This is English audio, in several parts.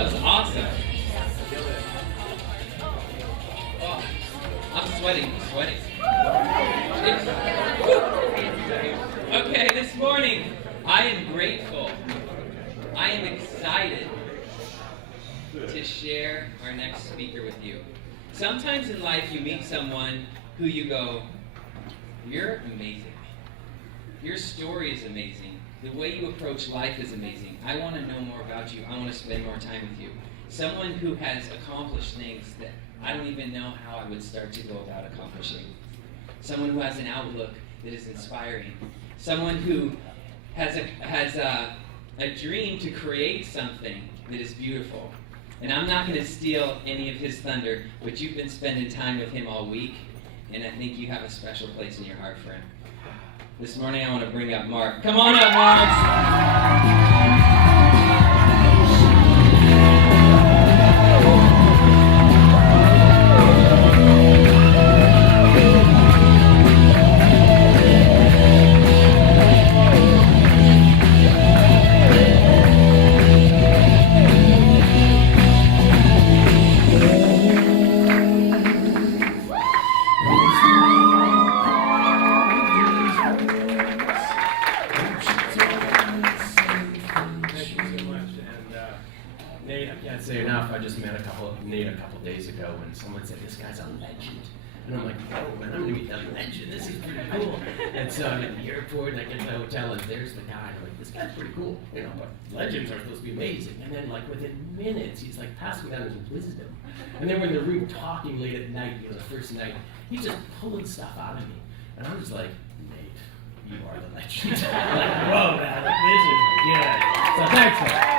That was awesome. Oh, I'm sweating. Okay, this morning, I am grateful. I am excited to share our next speaker with you. Sometimes in life you meet someone who you go, you're amazing. Your story is amazing. The way you approach life is amazing. I want to know more about you. I want to spend more time with you. Someone who has accomplished things that I don't even know how I would start to go about accomplishing. Someone who has an outlook that is inspiring. Someone who has a dream to create something that is beautiful. And I'm not going to steal any of his thunder, but you've been spending time with him all week, and I think you have a special place in your heart for him. This morning I want to bring up Mark. Come on up, Mark! Days ago when someone said, this guy's a legend. And I'm like, oh man, I'm going to be a legend. This is pretty cool. And so I'm at the airport and I get to the hotel and there's the guy. I'm like, this guy's pretty cool. You know, but legends are supposed to be amazing. And then like within minutes, he's like passing down his wisdom. And then we're in the room talking late at night, you know, the first night, he's just pulling stuff out of me. And I'm just like, Nate, you are the legend. I'm like, whoa, man, like, this is good. So thanks, man.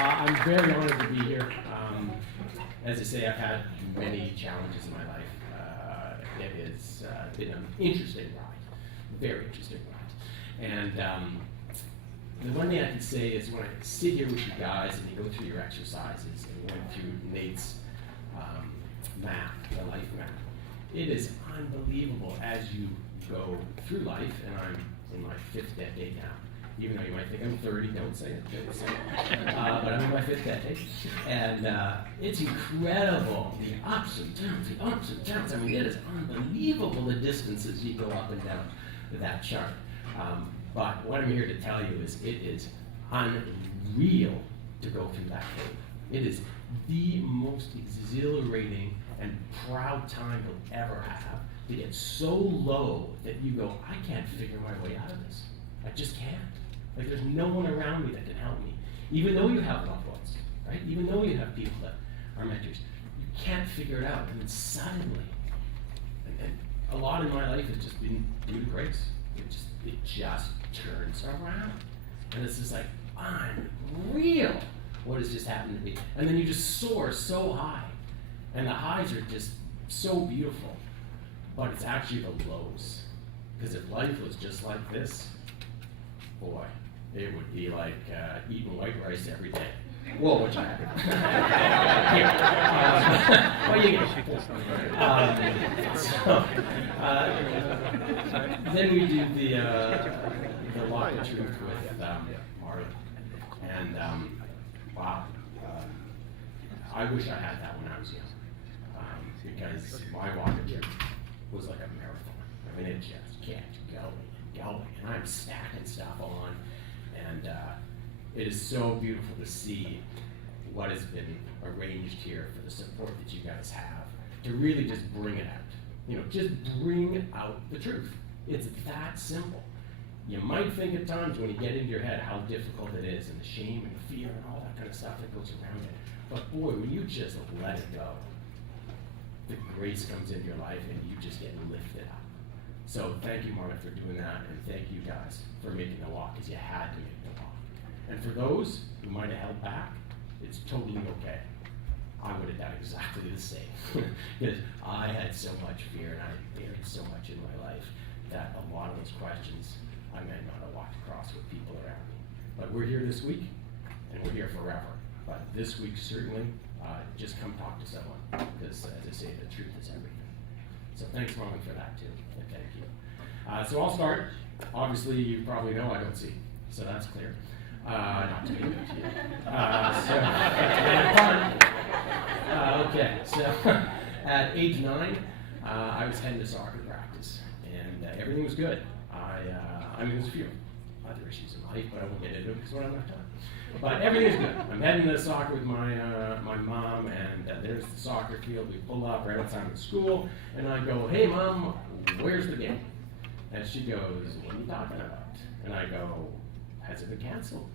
I'm very honored to be here. As I say, I've had many challenges in my life. It has been an interesting ride, very interesting ride. And the one thing I can say is when I sit here with you guys and you go through your exercises and went through Nate's map, the life map, it is unbelievable as you go through life, and I'm in my 5th decade now. Even though you might think I'm 30, don't say it. But I'm in my 5th decade. And it's incredible, the ups and downs. I mean, it is unbelievable the distances you go up and down that chart. But what I'm here to tell you is it is unreal to go through that cave. It is the most exhilarating and proud time you'll ever have to get so low that you go, I can't figure my way out of this. I just can't. Like, there's no one around me that can help me. Even though you have loved ones, right? Even though you have people that are mentors, you can't figure it out. And then suddenly, and a lot in my life has just been due to grace. It just turns around. And it's just like, unreal what has just happened to me. And then you just soar so high. And the highs are just so beautiful. But it's actually the lows. Because if life was just like this, boy, it would be like eating white rice every day. Whoa, what you having? Then we do the walk of truth with Marlon. And wow, I wish I had that when I was young. Because my walk of truth was like a marathon. I mean, it just kept going. And I'm stacking stuff on, and it is so beautiful to see what has been arranged here for the support that you guys have to really just bring it out. You know, just bring out the truth. It's that simple. You might think at times when you get into your head how difficult it is, and the shame and the fear and all that kind of stuff that goes around it. But boy, when you just let it go, the grace comes into your life and you just get lifted up. So thank you, Marta, for doing that, and thank you guys for making the walk, because you had to make the walk. And for those who might have held back, it's totally okay. I would have done exactly the same, because I had so much fear and I buried so much in my life that a lot of those questions I might not have walked across with people around me. But we're here this week, and we're here forever. But this week, certainly, just come talk to someone, because as I say, the truth is everything. So thanks, Mom, for that too. And thank you. So I'll start. Obviously, you probably know I don't see, so that's clear. Not to me, but to you. kind of fun. Okay, so at age 9, I was heading to soccer practice, and everything was good. I mean, there's a few other issues in life, but I won't get into it because we don't have enough time. But everything's good. I'm heading to soccer with my mom, and there's the soccer field. We pull up right outside of school, and I go, "Hey, Mom, where's the game?" And she goes, "What are you talking about?" And I go, "Has it been canceled?"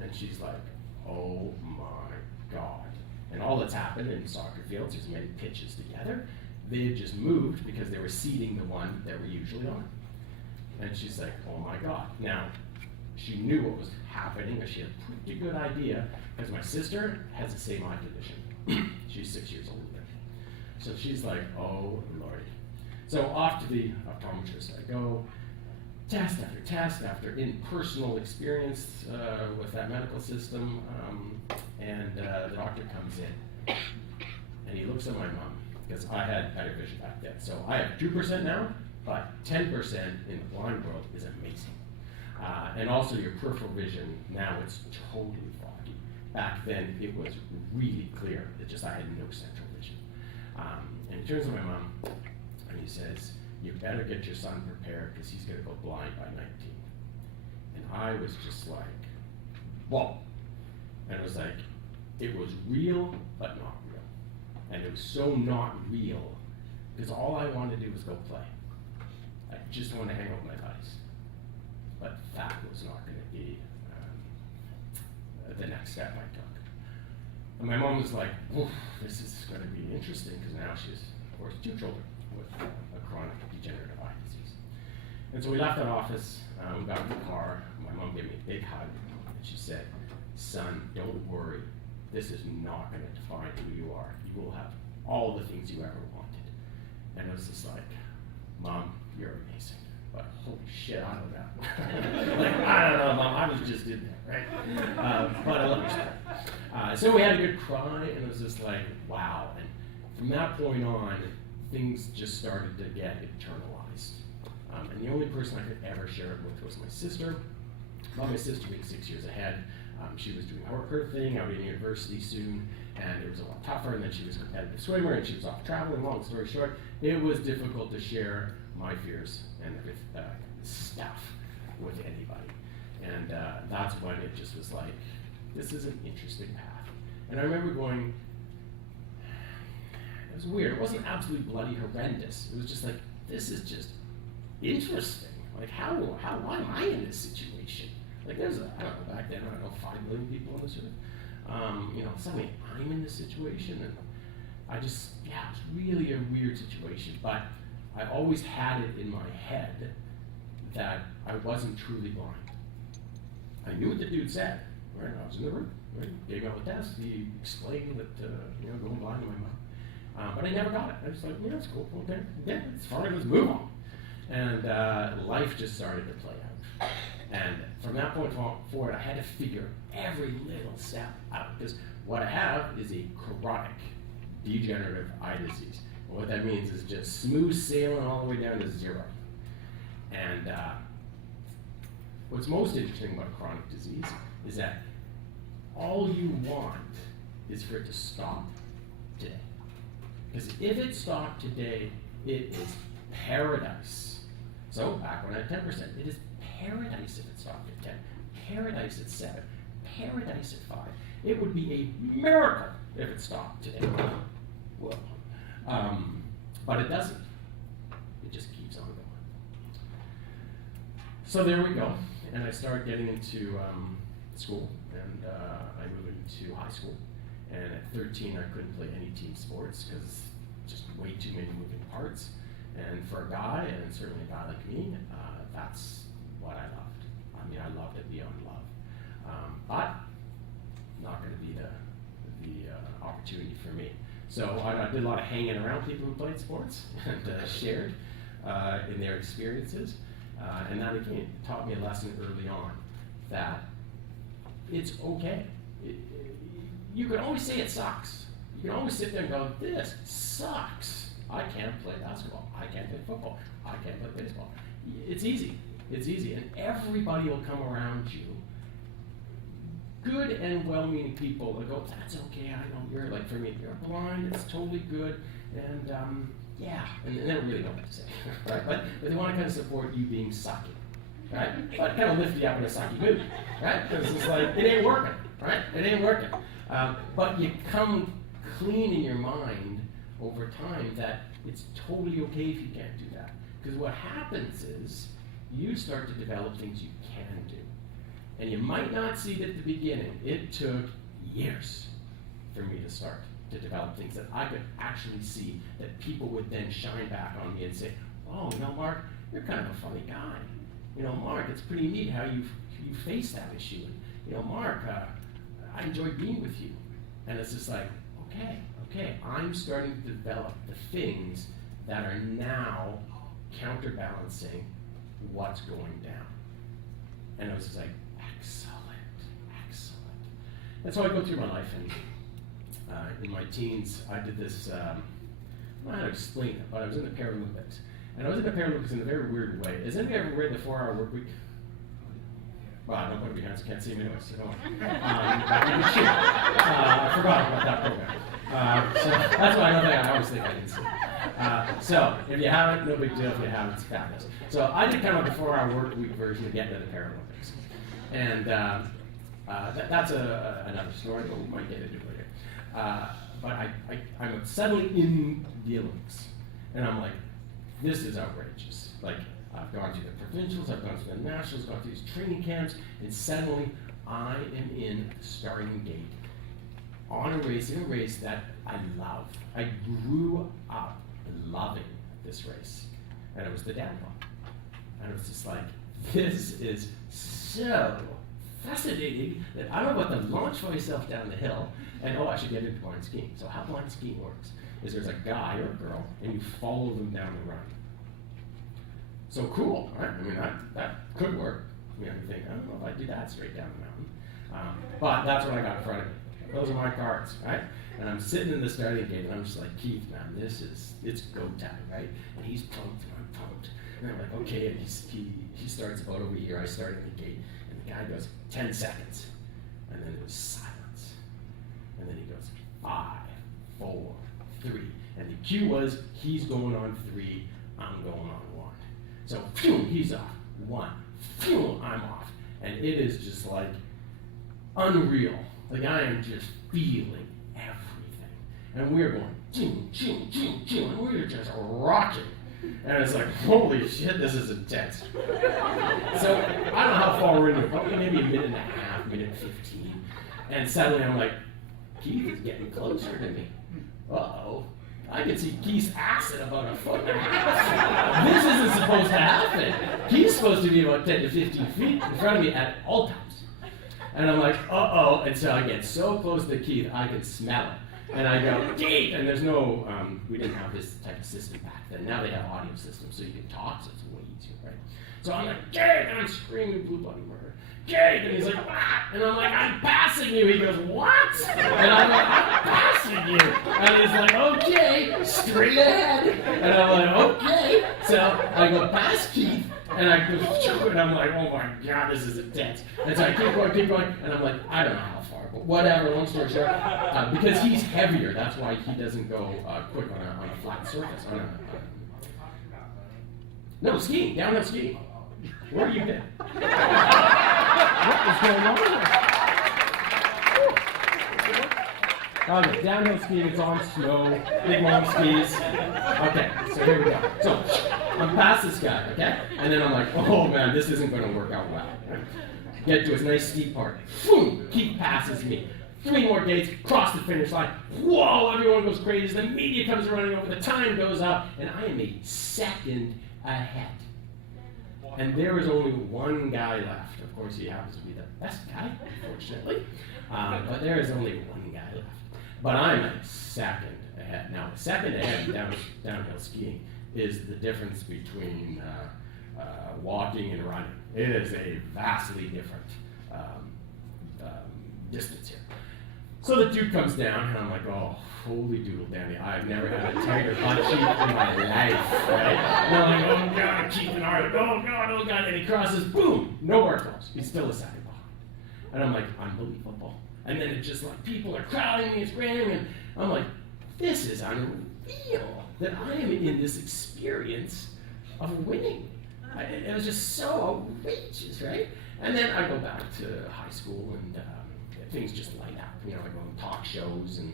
And she's like, "Oh my God." And all that's happened in soccer fields, there's many pitches together. They had just moved because they were seeding the one that we're usually on. And she's like, "Oh my God." Now, she knew what was happening, but she had a pretty good idea because my sister has the same eye condition. She's 6 years older than me. So she's like, "Oh Lordy." So off to the optometrist I go, test after personal experience with that medical system, and the doctor comes in, and he looks at my mom, because I had better vision back then. So I have 2% now, but 10% in the blind world is amazing. And also your peripheral vision, now it's totally foggy. Back then it was really clear, I had no central vision. And he turns to my mom, and he says, "You better get your son prepared because he's going to go blind by 19. And I was just like, whoa. And it was like, it was real, but not real. And it was so not real because all I wanted to do was go play. I just wanted to hang out with my buddies. But that was not going to be the next step I took. And my mom was like, "Oof, this is going to be interesting," because now she's, of course, 2 children with a chronic degenerative eye disease. And so we left that office, we got in the car, my mom gave me a big hug, and she said, "Son, don't worry, this is not going to define who you are. You will have all the things you ever wanted." And it was just like, "Mom, you're amazing. But holy shit, I don't know." Like, I don't know, Mom, I was just in there, right? But I love her. So we had a good cry, and it was just like, wow. And from that point on, things just started to get internalized. And the only person I could ever share it with was my sister. Well, my sister being 6 years ahead, she was doing her thing out in university soon, and it was a lot tougher, and then she was a competitive swimmer, and she was off traveling. Long story short, it was difficult to share my fears and stuff with anybody. And that's when it just was like, this is an interesting path. And I remember going, it was weird. It wasn't absolutely bloody horrendous. It was just like, this is just interesting. Like, why am I in this situation? Like, I don't know, back then, 5 million people on this earth. Suddenly I'm in this situation, and it was really a weird situation. But I always had it in my head that I wasn't truly blind. I knew what the dude said, right? I was in the room, right? Gave out the test, he explained that, going blind to my mom. But I never got it. I was like, yeah, that's cool, okay, yeah, it's fine, let's move on. And life just started to play out. And from that point forward, I had to figure every little step out, because what I have is a chronic degenerative eye disease. And what that means is just smooth sailing all the way down to 0. And what's most interesting about chronic disease is that all you want is for it to stop today. Because if it stopped today, it is paradise. So back when I had 10%, it is paradise if it stopped at 10, paradise at 7, paradise at 5. It would be a miracle if it stopped today. Whoa. But it doesn't. It just keeps on going. So there we go. And I started getting into school, and I moved into high school. And at 13, I couldn't play any team sports because just way too many moving parts. And for a guy, and certainly a guy like me, that's what I loved. I mean, I loved it beyond love. But not going to be the opportunity for me. So I did a lot of hanging around people who played sports and shared in their experiences. And that, again, taught me a lesson early on that it's okay. You can always say it sucks. You can always sit there and go, this sucks. I can't play basketball. I can't play football. I can't play baseball. It's easy. It's easy. And everybody will come around you good and well-meaning people that go, that's okay, I know you're like, for me, you're blind, it's totally good, and yeah, and they don't really know what to say, right? But they want to kind of support you being sucky, right? But kind of lift you up in a sucky mood, right? Because it's like, it ain't working, right? It ain't working. But you come clean in your mind over time that it's totally okay if you can't do that. Because what happens is, you start to develop things you can do. And you might not see it at the beginning. It took years for me to start to develop things that I could actually see, that people would then shine back on me and say, oh, you know, Mark, you're kind of a funny guy. You know, Mark, it's pretty neat how you face that issue. And, you know, Mark, I enjoyed being with you. And it's just like, okay, I'm starting to develop the things that are now counterbalancing what's going down. And it was just like, excellent. And so I go through my life, and in my teens, I did this, I don't know how to explain it, but I was in the Paralympics. And I was in the Paralympics in a very weird way. Has anybody ever read the 4-Hour Workweek? Well, don't put it behind, so can't see me anyway, so don't. I forgot about that program. So that's why I always think I didn't see it. So if you haven't, no big deal. If you haven't, it's fabulous. So I did kind of the 4-Hour Workweek version of getting to the Paralympics. And that's another story, but we might get into it later. But I'm suddenly in the Olympics. And I'm like, this is outrageous. Like, I've gone to the provincials, I've gone to the nationals, gone to these training camps, and suddenly I am in the starting gate on a race, in a race that I love. I grew up loving this race. And it was the downhill. And it was just like, this is so fascinating that I'm about to launch myself down the hill, and I should get into blind skiing. So how blind skiing works is there's a guy or a girl, and you follow them down the run. So cool, right? I mean, that could work. You know, you think, I don't know if I do that straight down the mountain. But that's what I got in front of me. Those are my cards, right? And I'm sitting in the starting gate, and I'm just like, Keith, man, it's go time, right? And he's pumped, and I'm pumped. And I'm like, okay, and he starts about over here. I start in the gate, and the guy goes, 10 seconds. And then there's silence. And then he goes, 5, 4, 3. And the cue was, he's going on 3, I'm going on 1. So, phew, he's off. 1. Phew, I'm off. And it is just like unreal. Like, I am just feeling everything. And we're going, ching, ching, ching, ching, and we're just rocking. And it's like, holy shit, this is intense. So, I don't know how far we're into it, probably maybe a minute and a half, minute 15. And suddenly I'm like, Keith is getting closer to me. Uh-oh. I can see Keith's ass at about 1.5 feet. This isn't supposed to happen. He's supposed to be about 10 to 15 feet in front of me at all times. And I'm like, uh-oh. And so I get so close to Keith, I can smell it. And I go, Keith! And there's no, we didn't have this type of system back then. Now they have audio systems, so you can talk, so it's way easier, right? So I'm like, Keith! And I'm screaming blue bloody murder. Keith! And he's like, what? And I'm like, I'm passing you. He goes, what? And I'm like, I'm passing you. And he's like, okay, straight ahead. And I'm like, okay. So I go past Keith, and I go, and I'm like, oh my God, this is intense. And so I keep going, and I'm like, I don't know how far, but whatever, long story short. Because he's heavier, that's why he doesn't go quick on a flat surface. No, skiing, downhill skiing. Where have you been? What is going on here? Okay, downhill skiing, it's on snow, big long skis. Okay, so here we go. So, I'm past this guy, okay? And then I'm like, oh man, this isn't going to work out well. Get to his nice steep part. Boom! Keith passes me. 3 more gates, cross the finish line. Whoa, everyone goes crazy. The media comes running over, the time goes up, and I am a second ahead. And there is only one guy left. Of course, he happens to be the best guy, unfortunately. But there is only one guy left. But I'm a second ahead. Now, second ahead in downhill skiing is the difference between walking and running. It is a vastly different distance here. So the dude comes down, and I'm like, oh, holy doodle dandy, I've never had a tighter butt cheek in my life, right? And I'm like, oh God, Keith and Harley, oh God, and he crosses, boom, nowhere close. He's still a second behind. And I'm like, unbelievable. And then it's just like, people are crowding me, it's raining, and I'm like, this is unreal that I am in this experience of winning. It was just so outrageous, right? And then I go back to high school, and things just light up. You know, I go on talk shows and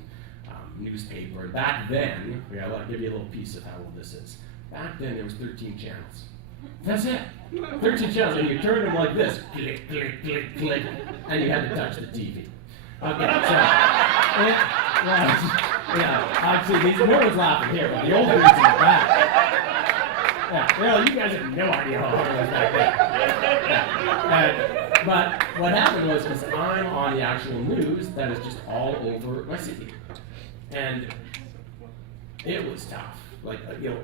newspaper. And back then, I'll give you a little piece of how old this is. Back then, there was 13 channels. That's it. 13 channels, and you turn them like this, click, click, click, click, and you had to touch the TV. Okay, so, actually, no one's laughing here, but the old dudes in the back. Yeah, well, you guys have no idea how hard it was back then. Yeah. But what happened was, because I'm on the actual news that is just all over my city. And it was tough. Like,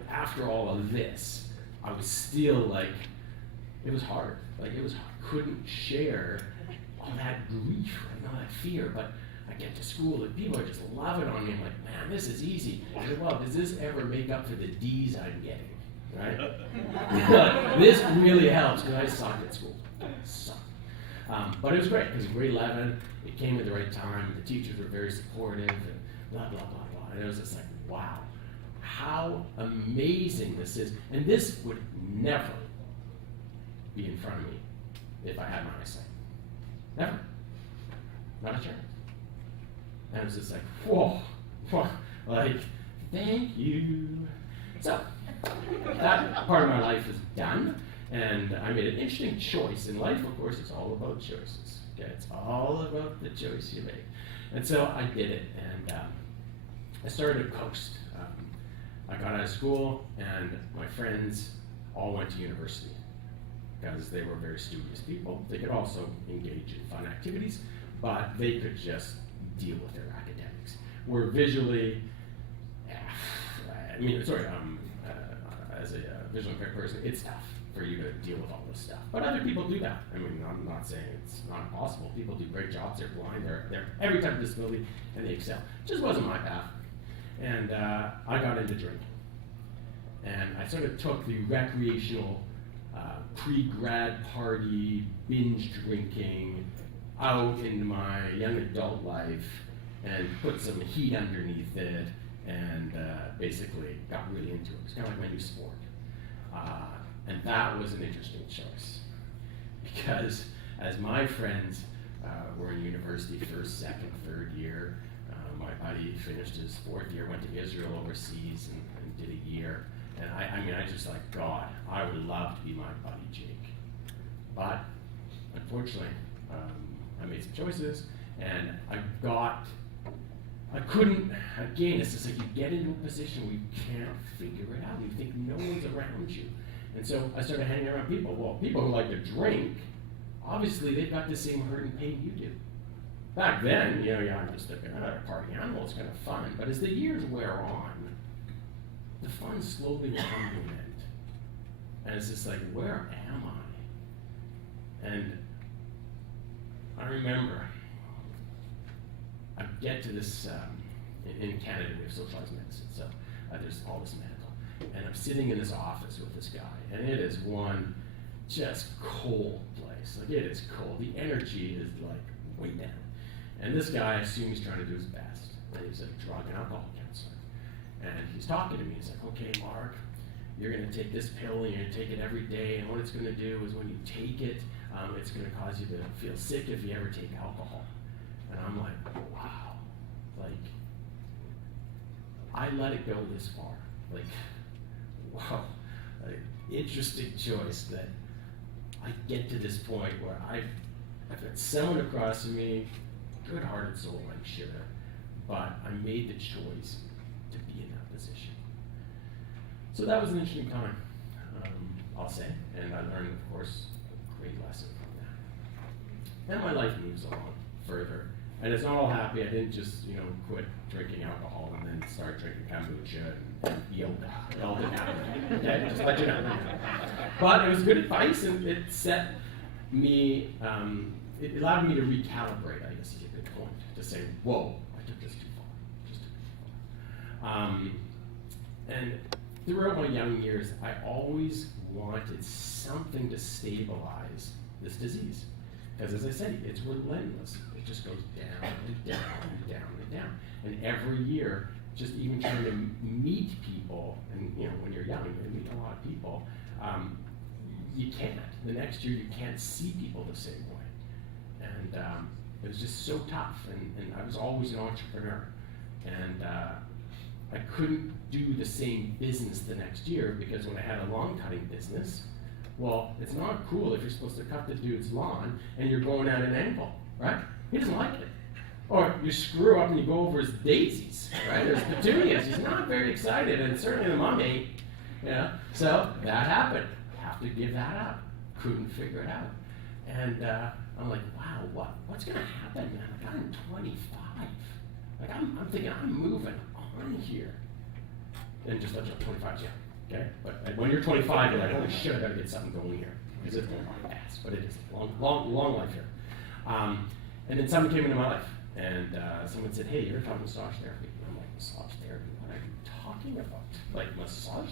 after all of this, I was still like, it was hard. Like, I couldn't share all that grief and all that fear. But I get to school and people are just loving on me. I'm like, man, this is easy. I said, well, does this ever make up for the D's I'm getting? Right? This really helps because I sucked at school. But it was great because in grade 11, it came at the right time. The teachers were very supportive and blah, blah, blah, blah. And it was just like, wow, how amazing this is. And this would never be in front of me if I had my eyesight. Never. Not a chance. And it was just like, whoa, like, thank you. So, that part of my life is done, and I made an interesting choice. In life, of course, it's all about choices. Okay, it's all about the choice you make. And so I did it, and I started to coast. I got out of school, and my friends all went to university because they were very studious people. They could also engage in fun activities, but they could just deal with their academics. We're visually, as a visually impaired person, it's tough for you to deal with all this stuff. But other people do that. I mean, I'm not saying it's not impossible. People do great jobs. They're blind. They're every type of disability, and they excel. Just wasn't my path. And I got into drinking. And I sort of took the recreational pre-grad party, binge drinking out into my young adult life and put some heat underneath it and basically got really into it. It's kind of like my new sport. And that was an interesting choice because as my friends were in university, first, second, third year, my buddy finished his fourth year, went to Israel overseas and did a year. And I just like, God, I would love to be my buddy Jake. But unfortunately, I made some choices and I couldn't, again, it's just like you get into a position where you can't figure it out. You think no one's around you. And so I started hanging around people. Well, people who like to drink, obviously they've got the same hurt and pain you do. Back then, I'm just a party animal, it's kind of fun. But as the years wear on, the fun slowly will come to an end. And it's just like, where am I? And I remember, I get to this, in Canada we have socialized medicine, so there's all this medical. And I'm sitting in this office with this guy, and it is one just cold place. Like, it is cold. The energy is like way down. And this guy, I assume he's trying to do his best. And he's a drug and alcohol counselor. And he's talking to me. He's like, okay, Mark, you're going to take this pill and you're going to take it every day. And what it's going to do is when you take it, it's going to cause you to feel sick if you ever take alcohol. And I'm like, wow. Like, I let it go this far. Like, wow. Like, interesting choice that I get to this point where I've got someone across from me, good-hearted soul, I'm sure, but I made the choice to be in that position. So that was an interesting time, I'll say, and I learned, of course, a great lesson from that. And my life moves on further, and it's not all happy. I didn't just, quit drinking alcohol and then start drinking kombucha and yoga. It all didn't happen. Okay, just let you know. But it was good advice, and it set me, it allowed me to recalibrate, I guess is a good point, to say, whoa, I took this too far. Just took it too far. And throughout my young years, I always wanted something to stabilize this disease. Because as I said, it's relentless. It just goes down and down and down and down. And every year, just even trying to meet people, and when you're young, you meet a lot of people, you can't. The next year, you can't see people the same way. And it was just so tough. And I was always an entrepreneur. And I couldn't do the same business the next year because when I had a lawn cutting business, well, it's not cool if you're supposed to cut the dude's lawn and you're going at an angle, right? He doesn't like it. Or you screw up and you go over his daisies, right? There's petunias. He's not very excited, and certainly the mom ain't. So that happened. Have to give that up. Couldn't figure it out. And I'm like, wow, what's going to happen, man? Like, I'm 25. Like, I'm thinking I'm moving on here. And just let you know, 25's young. Okay? But when you're 25, you're like, holy shit, I gotta get something going here. Because it's going on fast, but it is long life here. And then someone came into my life, and someone said, hey, you're talking massage therapy. And I'm like, massage therapy? What are you talking about? Like massage?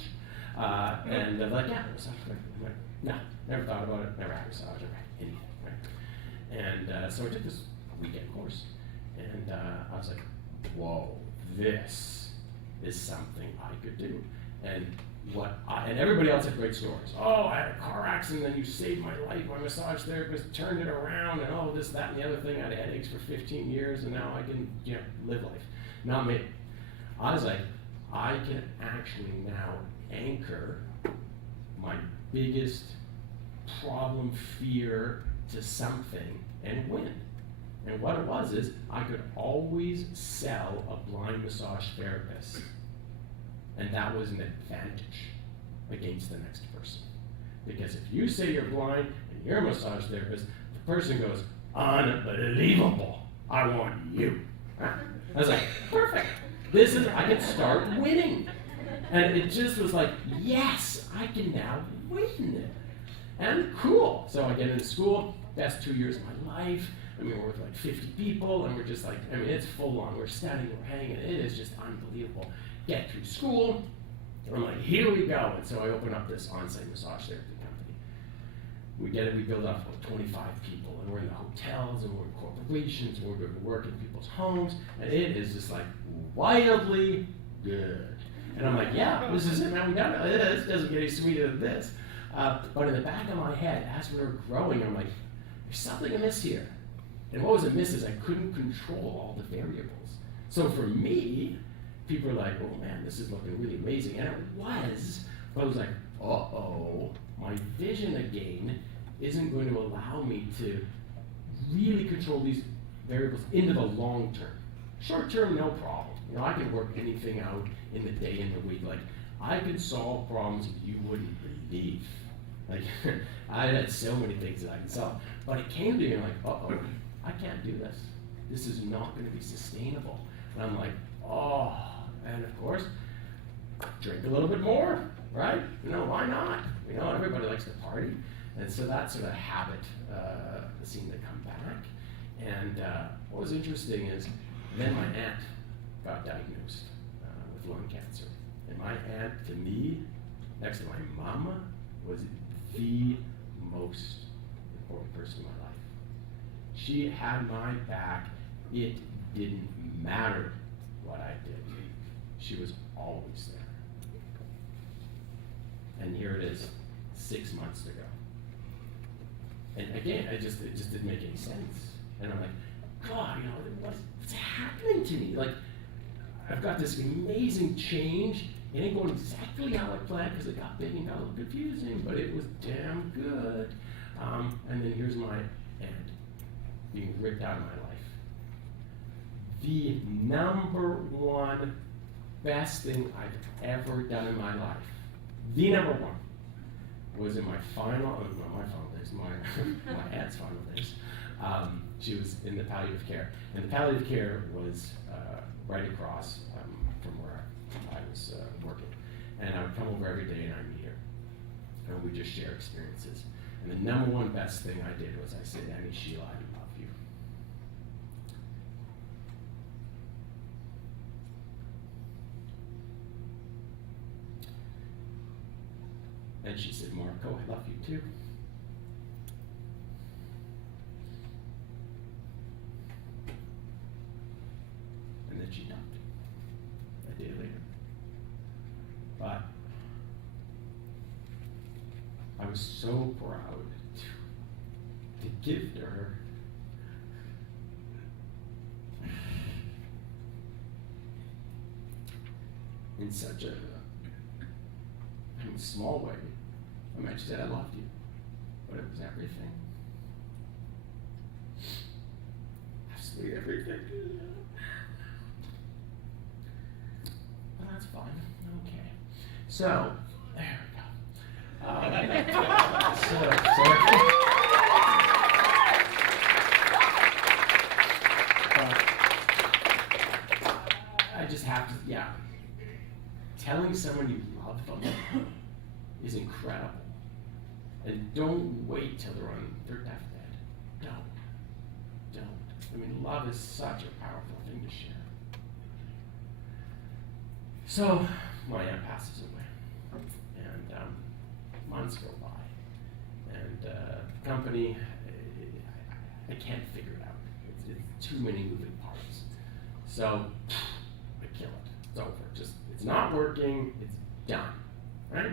And they're like, yeah, massage therapy. I'm like, no, never thought about it, never had massage, never had anything, right? And so I took this weekend course, and I was like, whoa, this is something I could do. And and everybody else had great stories. Oh, I had a car accident, and you saved my life. My massage therapist turned it around, and oh, this, that, and the other thing. I had headaches for 15 years, and now I can, live life. Not me. I was like, I can actually now anchor my biggest problem, fear, to something and win. And what it was is, I could always sell a blind massage therapist. And that was an advantage against the next person. Because if you say you're blind and you're a massage therapist, the person goes, unbelievable, I want you. I was like, perfect. I can start winning. And it just was like, yes, I can now win. And cool. So I get into school, best 2 years of my life. We're with like 50 people, and we're just like, it's full on. We're studying, we're hanging. It is just unbelievable. Get through school, and I'm like, here we go. And so I open up this on-site massage therapy company. We build up about 25 people, and we're in the hotels, and we're in corporations, and we're doing work in people's homes, and it is just like wildly good. And I'm like, yeah, this is it, man. We got it. This doesn't get any sweeter than this. But in the back of my head, as we were growing, I'm like, there's something amiss here. And what was amiss is I couldn't control all the variables. So for me, people were like, oh man, this is looking really amazing. And it was, but I was like, uh-oh, my vision again isn't going to allow me to really control these variables into the long term. Short term, no problem. I can work anything out in the day, in the week. Like, I could solve problems you wouldn't believe. Like, I had so many things that I could solve. But it came to me, I'm like, uh-oh, I can't do this. This is not going to be sustainable. And I'm like, oh, and of course, drink a little bit more, right? Why not? Everybody likes to party. And so that sort of habit seemed to come back. And what was interesting is then my aunt got diagnosed with lung cancer. And my aunt, to me, next to my mama, was the most important person in my life. She had my back. It didn't matter what I did. She was always there. And here it is, 6 months ago. And again, it just didn't make any sense. And I'm like, God, what's happening to me? Like, I've got this amazing change. It ain't going exactly how I planned because it got big and got a little confusing, but it was damn good. And then here's my aunt being ripped out of my life. The number one best thing I've ever done in my life, the number one, was in my final days, my aunt's final days. She was in the palliative care. And the palliative care was right across from where I was working. And I would come over every day and I'd meet her. And we'd just share experiences. And the number one best thing I did was I said, Annie, Sheila, I love you. And she said, Marco, I love you too. she died a day later. But I was so proud to give to her in such a small way. I mean, she said, I loved you, but it was everything. Absolutely everything. Well, that's fine. Okay. So, there we go. I just have to, telling someone you love them is incredible. And don't wait till they're on their deathbed. Don't. I mean, love is such a powerful thing to share. So, my aunt passes away. And months go by. And the company, I can't figure it out. It's too many moving parts. So, I kill it. It's over. It's not working. It's done. Right?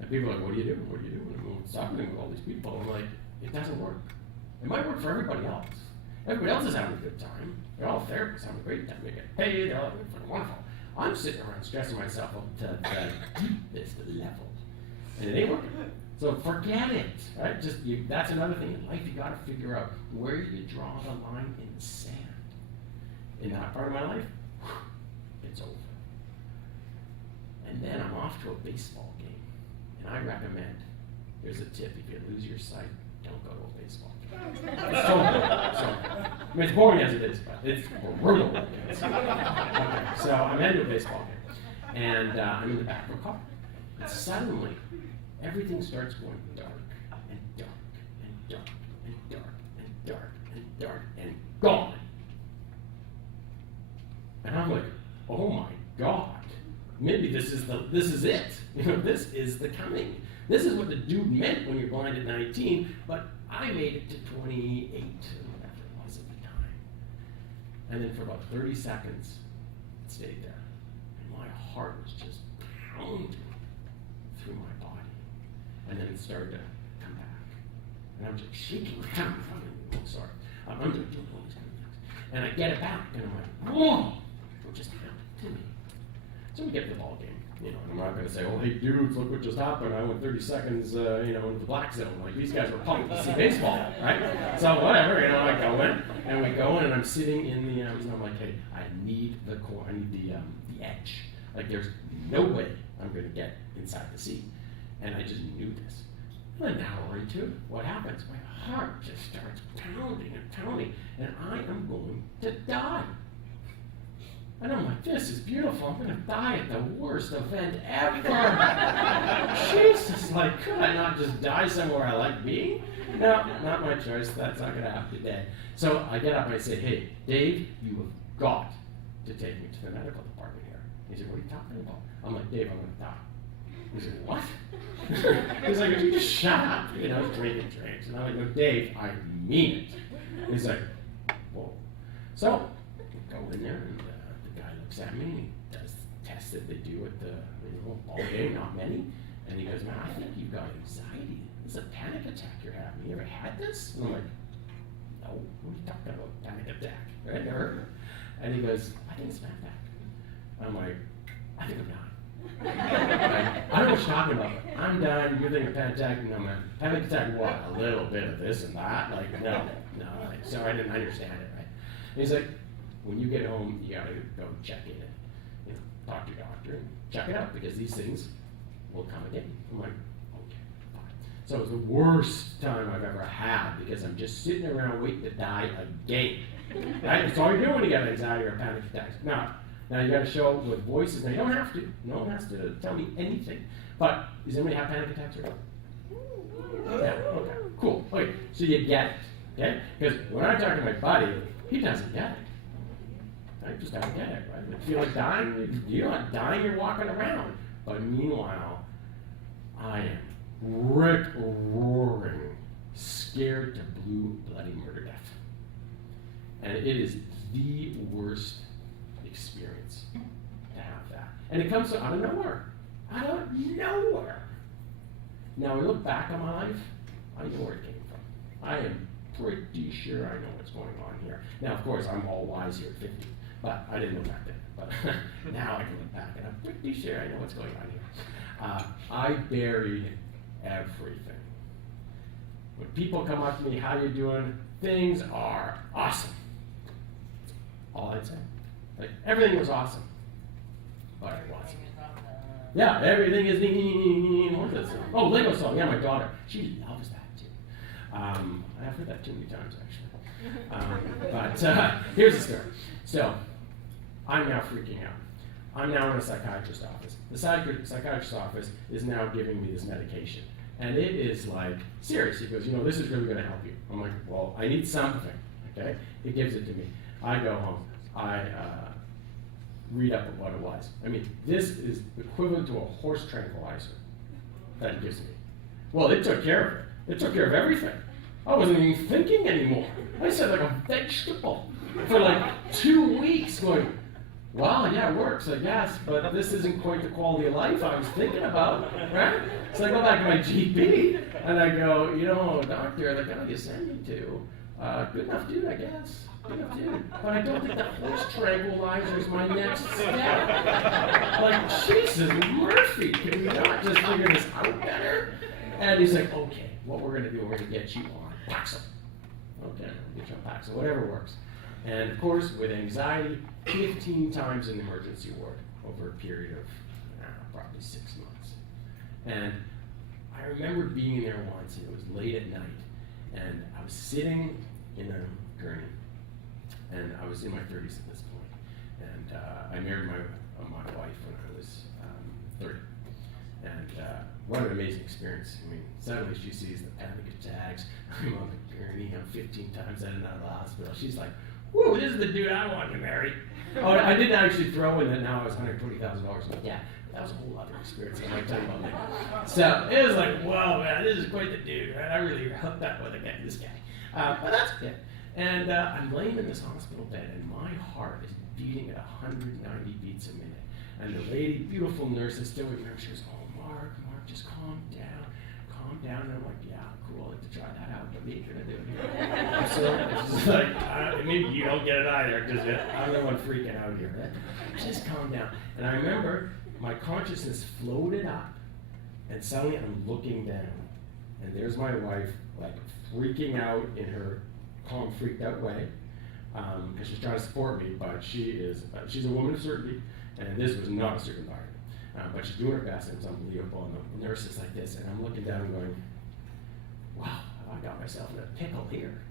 And people are like, what do you do? And I'm talking with all these people. I'm like, it doesn't work. It might work for everybody else. Everybody else is having a good time. They're all therapists having a great time. They get paid. They're all having wonderful. I'm sitting around stressing myself up to the deepest level. And it ain't working. So forget it. Right? That's another thing in life. You got to figure out where you draw the line in the sand. In that part of my life, it's over. And then I'm off to a baseball game. And I recommend, here's a tip, if you lose your sight, don't go to a baseball game. It's so boring. I mean, it's boring as it is, but it's brutal. Okay, so I'm heading to a baseball game. And I'm in the back of a car. And suddenly, everything starts going dark and dark and dark and dark and dark and dark and gone. And I'm like, oh my God. Maybe this is it. This is the coming. This is what the dude meant when you're blind at 19, but I made it to 28, whatever it was at the time. And then for about 30 seconds, it stayed there. And my heart was just pounding through my body. And then it started to come back. And I'm just shaking around. I'm sorry. I'm doing all these kind of things. And I get it back, and I'm like, whoa! What just happened to me? So we get to the ball game, and I'm not going to say, oh, hey, dudes, look what just happened. I went 30 seconds, into the black zone. Like, these guys were pumped to see baseball, right? So whatever, I go in, and we go in, and I'm sitting in the, and I'm like, hey, I need the core, I need the edge. Like, there's no way I'm going to get inside the seat. And I just knew this. And an hour into it, what happens? My heart just starts pounding and pounding, and I am going to die. And I'm like, this is beautiful. I'm going to die at the worst event ever. Jesus, like, could I not just die somewhere I like being? No, not my choice. That's not going to happen today. So I get up and I say, hey, Dave, you have got to take me to the medical department here. He said, what are you talking about? I'm like, Dave, I'm going to die. He said, what? He's like, you just shut up. Drinking drinks. And I'm like, no, Dave, I mean it. He's like, whoa. So we go in there, and looks at me and he does tests that they do at the ball game, not many. And he goes, man, I think you've got anxiety. This is a panic attack you're having. You ever had this? And I'm like, no, what are you talking about? Panic attack. Right? Never heard of it. And he goes, I think it's a panic attack. I'm like, I think I'm dying. I don't know what you're talking about. I'm dying, you're thinking of panic attack. No, man. Panic attack what? A little bit of this and that? Like, no. Like, so I didn't understand it, right? And he's like, when you get home, you gotta go check in and talk to your doctor and check it out because these things will come again. I'm like, okay, fine. So it was the worst time I've ever had because I'm just sitting around waiting to die again. Right? That's all you're doing when you get anxiety or panic attacks. Now you gotta show with voices. Now you don't have to. No one has to tell me anything. But does anybody have panic attacks or not? Yeah. Okay. Cool. Okay. So you get it. Okay? Because when I talk to my buddy, he doesn't get it. I just don't get it, right? If you feel like dying, you're not dying, you're walking around. But meanwhile, I am rip-roaring, scared to blue, bloody murder death. And it is the worst experience. And it comes out of nowhere. Out of nowhere. Now, I look back on my life, I know where it came from. I am pretty sure I know what's going on here. Now, of course, I'm all wise here at 50, but I didn't know back then. But now I can look back and I'm pretty sure I know what's going on here. I buried everything. When people come up to me, how you doing? Things are awesome. That's all I'd say. Like, everything was awesome. But it wasn't. Yeah, everything is what's that song? Oh, Lego song. Yeah, my daughter. She loves that too. I've heard that too many times actually. But here's the story. So I'm now freaking out. I'm now in a psychiatrist's office. The psychiatrist's office is now giving me this medication. And it is like, serious. He goes, this is really going to help you. I'm like, well, I need something. Okay? He gives it to me. I go home. I read up on what it was. I mean, this is equivalent to a horse tranquilizer that it gives me. Well, it took care of it. It took care of everything. I wasn't even thinking anymore. I said like a vegetable for like 2 weeks going, wow, yeah, it works, I guess, but this isn't quite the quality of life I was thinking about, right? So I go back to my GP, and I go, doctor, the guy you sent me to, good enough dude, I guess. Good enough dude. But I don't think the horse tranquilizer is my next step. Like, Jesus, Murphy, can we not just figure this out better? And he's like, okay, what we're going to do, we're going to get you on Paxil. Okay, we'll get you on Paxil, whatever works. And of course, with anxiety, 15 times in the emergency ward over a period of probably 6 months. And I remember being in there once, and it was late at night, and I was sitting in a gurney, and I was in my 30s at this point. And I married my wife when I was 30. And what an amazing experience. I mean, suddenly she sees the panic attacks. I'm on the gurney, I'm 15 times in and out of the hospital. She's like, whoa, this is the dude I wanted to marry. Oh, I didn't actually throw in that now I was $120,000. Like, yeah, that was a whole other experience I might tell you about later. So it was like, whoa, man, this is quite the dude, right? I really hooked up with this guy. But that's good. And I'm laying in this hospital bed, and my heart is beating at 190 beats a minute. And the lady, beautiful nurse, is still with me. She goes, oh, Mark, just calm down. And I'm like, yeah, cool, I'd like to try that out, but me gonna do it here. So it's just like, maybe you don't get it either, because I'm the one freaking out here. Right? Just calm down. And I remember my consciousness floated up, and suddenly I'm looking down, and there's my wife, like freaking out in her calm, freaked out way, because she's trying to support me, but she's a woman of certainty, and this was not a certain environment. But she's doing her best, and it was unbelievable. And the nurse is like this, and I'm looking down and going, wow, I got myself in a pickle here.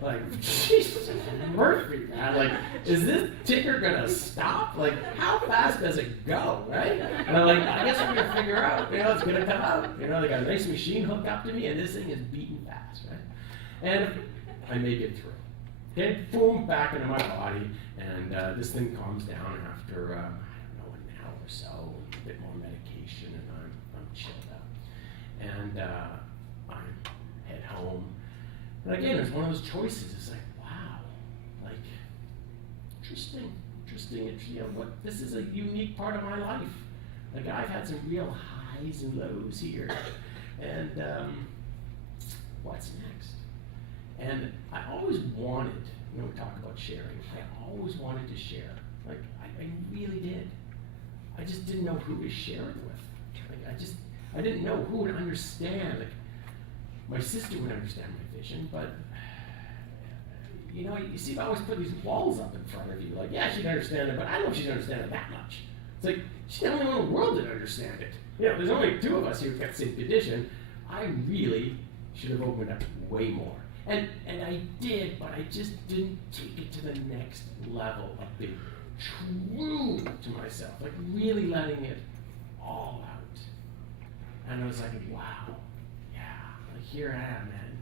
Like, Jesus, Murphy, man. Like, is this ticker gonna stop? Like, how fast does it go, right? And I'm like, I guess we're gonna figure out, it's gonna come out. They got a nice machine hooked up to me, and this thing is beating fast, right? And I make it through. Okay, boom, back into my body, and this thing calms down after, an hour or so. A bit more medication, and I'm chilled out. And I head home. And again, it's one of those choices. It's like, wow, like, interesting. It's, this is a unique part of my life. Like, I've had some real highs and lows here. And what's next? And I always wanted, we talk about sharing, I always wanted to share. Like, I really did. I just didn't know who to share it with. Like, I didn't know who would understand. Like, my sister would understand my vision, but you see, I always put these walls up in front of you. Like, yeah, she'd understand it, but I don't know if she'd understand it that much. It's like, she's the only one in the world that understand it. There's only 2 of us here who've got the same condition. I really should have opened up way more. And I did, but I just didn't take it to the next level of being true to myself, like really letting it all out. And I was like, wow, yeah, like here I am, man,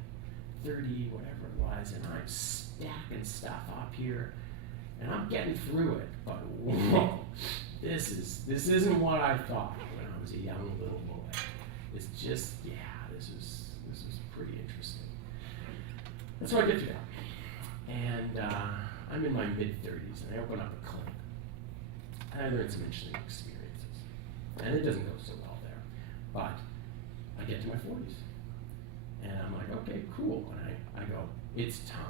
30, whatever it was, and I'm stacking stuff up here, and I'm getting through it, but whoa, this isn't what I thought when I was a young little boy. It's just, this is pretty interesting. And so I get through that, and I'm in my mid-30s, and I open up a clinic, and I learned some interesting experiences. And it doesn't go so well there. But I get to my 40s. And I'm like, okay, cool. And I go, it's time.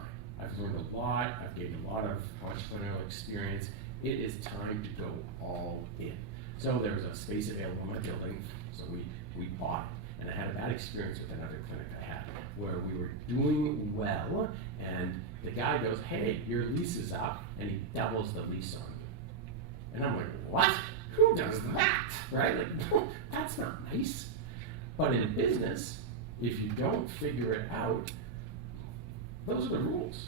I've learned a lot. I've gained a lot of entrepreneurial experience. It is time to go all in. So there was a space available in my building, so we bought it. And I had a bad experience with another clinic I had where we were doing well, and the guy goes, hey, your lease is up, and he doubles the lease on you. And I'm like, what? Who does that? Right? Like, that's not nice. But in business, if you don't figure it out, those are the rules.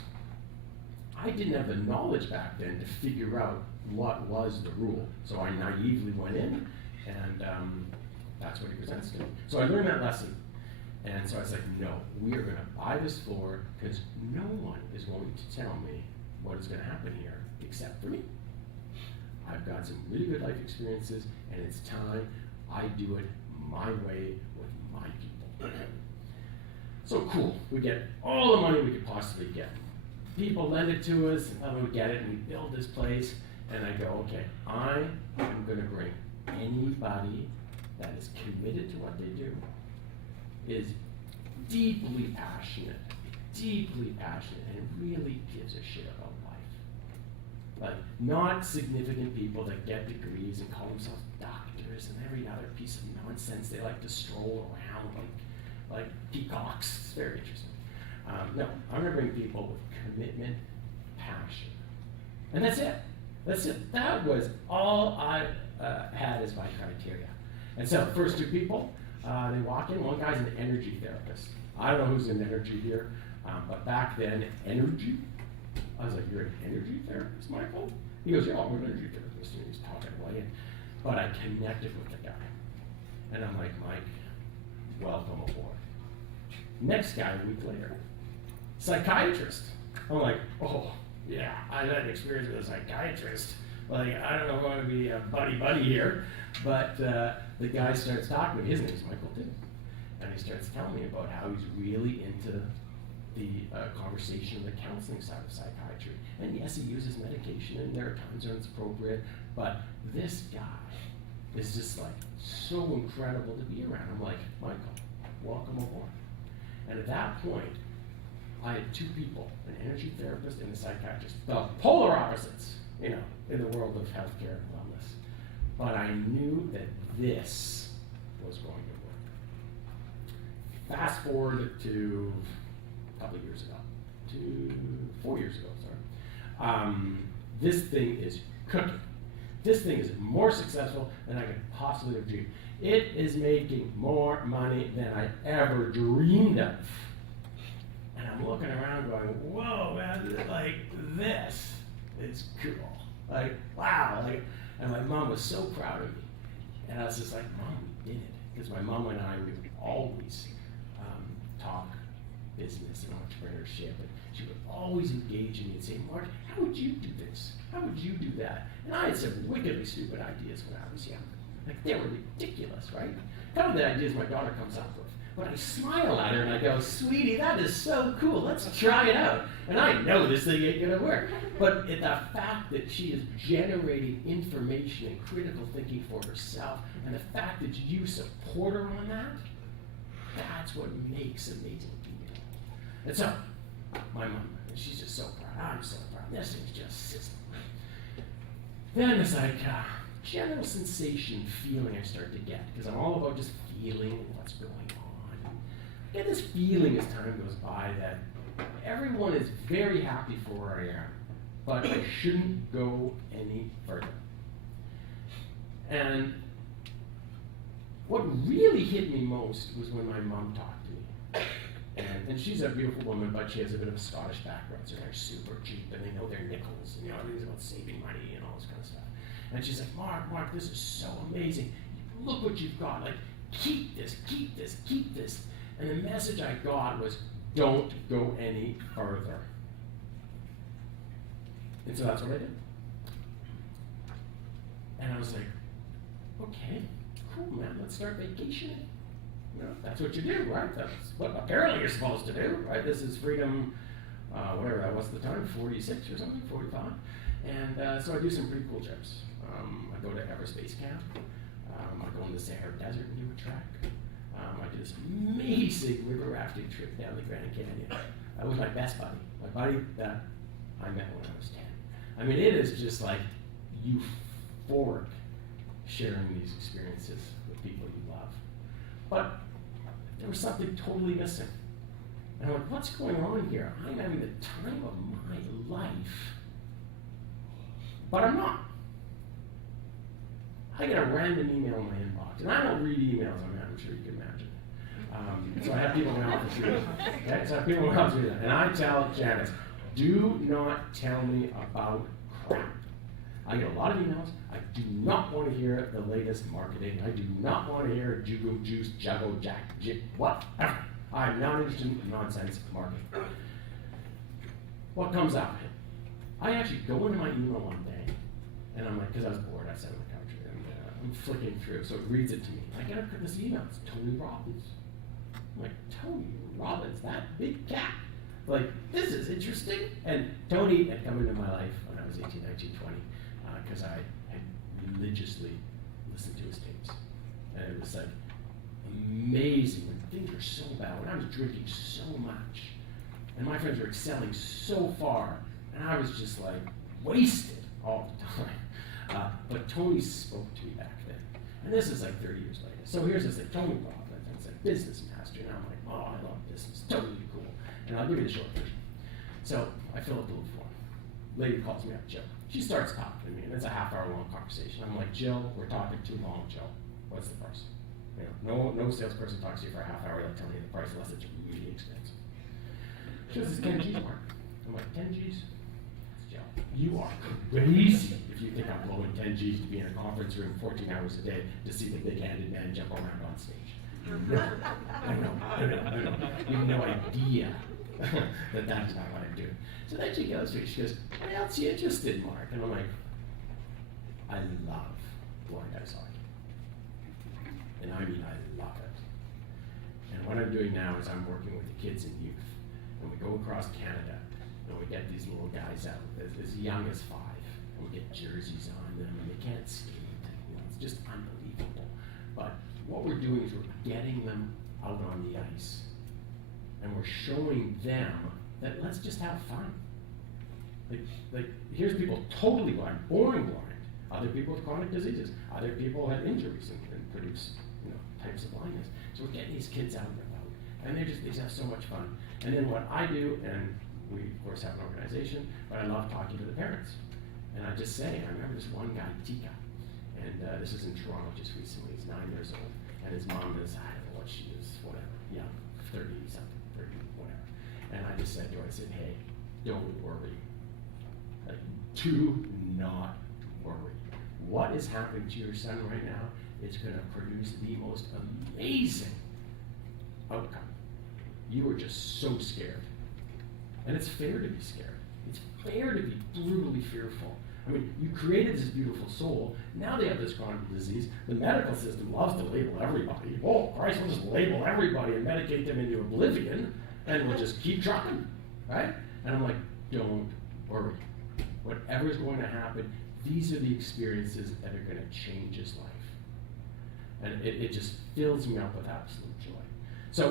I didn't have the knowledge back then to figure out what was the rule. So I naively went in, and that's what he presents to me. So I learned that lesson. And so I was like, no, we are going to buy this floor because no one is going to tell me what is going to happen here except for me. I've got some really good life experiences, and it's time I do it my way with my people. So cool, we get all the money we could possibly get. People lend it to us, and then we get it, and we build this place, and I go, okay, I am going to bring anybody that is committed to what they do, is deeply passionate, and really gives a shit about life. Like, not significant people that get degrees and call themselves doctors and every other piece of nonsense. They like to stroll around like peacocks. It's very interesting. No, I'm going to bring people with commitment, passion. And that's it. That's it. That was all I had as my criteria. And so, first two people, they walk in. One guy's an energy therapist. I don't know who's in energy here, but back then, energy. I was like, you're an energy therapist, Michael? He goes, yeah, I'm an energy therapist. And he's talking away. But I connected with the guy. And I'm like, Mike, welcome aboard. Next guy, a week later, psychiatrist. I'm like, oh, yeah, I had an experience with a psychiatrist. Like, I don't know if I'm going to be a buddy here, but the guy starts talking to me. His name's Michael too. And he starts telling me about how he's really into the conversation, the counseling side of psychiatry. And yes, he uses medication, and there are times when it's appropriate, but this guy is just like so incredible to be around. I'm like, Michael, welcome aboard. And at that point, I had two people, an energy therapist and a psychiatrist, the polar opposites, in the world of healthcare and wellness. But I knew that this was going to work. Fast forward to a couple of years ago, 4 years ago, sorry. This thing is cooking. This thing is more successful than I could possibly have dreamed. It is making more money than I ever dreamed of. And I'm looking around going, whoa, man, like, this is cool. Like, wow. Like, and my mom was so proud of me. And I was just like, Mom, we did it. Because my mom and I would always talk business and entrepreneurship. And she would always engage in me and say, Mark, how would you do this? How would you do that? And I had some wickedly stupid ideas when I was young. Like, they were ridiculous, right? Kind of the ideas my daughter comes up with. But I smile at her and I go, sweetie, that is so cool. Let's try it out. And I know this thing ain't going to work. But the fact that she is generating information and critical thinking for herself, and the fact that you support her on that, that's what makes amazing people. And so, my mom, she's just so proud. I'm so proud. This thing's just sizzling. Then it's like general sensation feeling I start to get, because I'm all about just feeling what's going on. I get this feeling as time goes by that everyone is very happy for where I am, but I shouldn't go any further. And what really hit me most was when my mom talked to me. And she's a beautiful woman, but she has a bit of a Scottish background, so they're super cheap, and they know their nickels, and everything's about saving money and all this kind of stuff. And she's like, Mark, this is so amazing. Look what you've got. Like, keep this. And the message I got was, don't go any further. And so that's what I did. And I was like, okay, cool, man, let's start vacationing. That's what you do, right? That's what apparently you're supposed to do, right? This is freedom, whatever that was at the time, 46 or something, 45. And so I do some pretty cool trips. I go to Everest Base Camp. I go in the Sahara Desert and do a trek. I did this amazing river rafting trip down the Grand Canyon with my best buddy, that I met when I was 10. I mean, it is just like euphoric sharing these experiences with people you love. But there was something totally missing. And I'm like, what's going on here? I'm having the time of my life, but I'm not. I get a random email in my inbox, and I don't read emails. I'm sure you can imagine. So I have people in my office read it. Okay? So I have people in my office read it. And I tell Janice, do not tell me about crap. I get a lot of emails. I do not want to hear the latest marketing. I do not want to hear jugo, juice, juggo, jack, jig, whatever. I'm not interested in nonsense marketing. What comes out of it? I actually go into my email one day, and I'm like, because I was bored, I sat on the couch, and I'm flicking through, so it reads it to me. I get this email, it's Tony Robbins. I'm like, Tony Robbins, that big cat. Like, this is interesting. And Tony had come into my life when I was 18, 19, 20, because I had religiously listened to his tapes. And it was like amazing when things were so bad, when I was drinking so much, and my friends were excelling so far, and I was just like wasted all the time. But Tony spoke to me back then. And this is like 30 years later. So here's this like Tony Robbins, and it's like business master, and I'm like, oh, I love business, totally cool. And I'll give you the short version. So I fill up the little form. Lady calls me up, Jill. She starts talking to me, and it's a half-hour-long conversation. I'm like, Jill, we're talking too long, Jill. What's the price? You know, no salesperson talks to you for a half hour. They'll tell you the price unless it's really expensive. She goes, it's 10 G's, Mark. I'm like, 10 G's? That's Jill. You are crazy if you think I'm blowing 10 G's to be in a conference room 14 hours a day to see the big-handed man jump around on stage. No. I know. You have no idea that that's not what I'm doing. So then she goes to me, she goes, what else are you interested in, Mark? And I'm like, I love blind ice hockey. And I mean, I love it. And what I'm doing now is I'm working with the kids and youth. And we go across Canada, and we get these little guys out, as young as 5. And we get jerseys on them, and they can't skate. You know, it's just unbelievable. But what we're doing is we're getting them out on the ice. And we're showing them that let's just have fun. Like here's people totally blind, born blind. Other people with chronic diseases. Other people have injuries and produce types of blindness. So we're getting these kids out and about. And they just have so much fun. And then what I do, and we of course have an organization, but I love talking to the parents. And I just say, I remember this one guy, Tika, and this is in Toronto just recently. He's 9 years old. And his mom is, I don't know what she is, whatever, young, 30 something, 30, whatever. And I just said to her, I said, hey, don't worry. Like, do not worry. What is happening to your son right now is going to produce the most amazing outcome. You are just so scared. And it's fair to be scared. It's fair to be brutally fearful. I mean, you created this beautiful soul. Now they have this chronic disease. The medical system loves to label everybody. Oh, Christ, we'll just label everybody and medicate them into oblivion, and we'll just keep trucking, right? And I'm like, don't worry. Whatever's going to happen, these are the experiences that are going to change his life. And it just fills me up with absolute joy. So,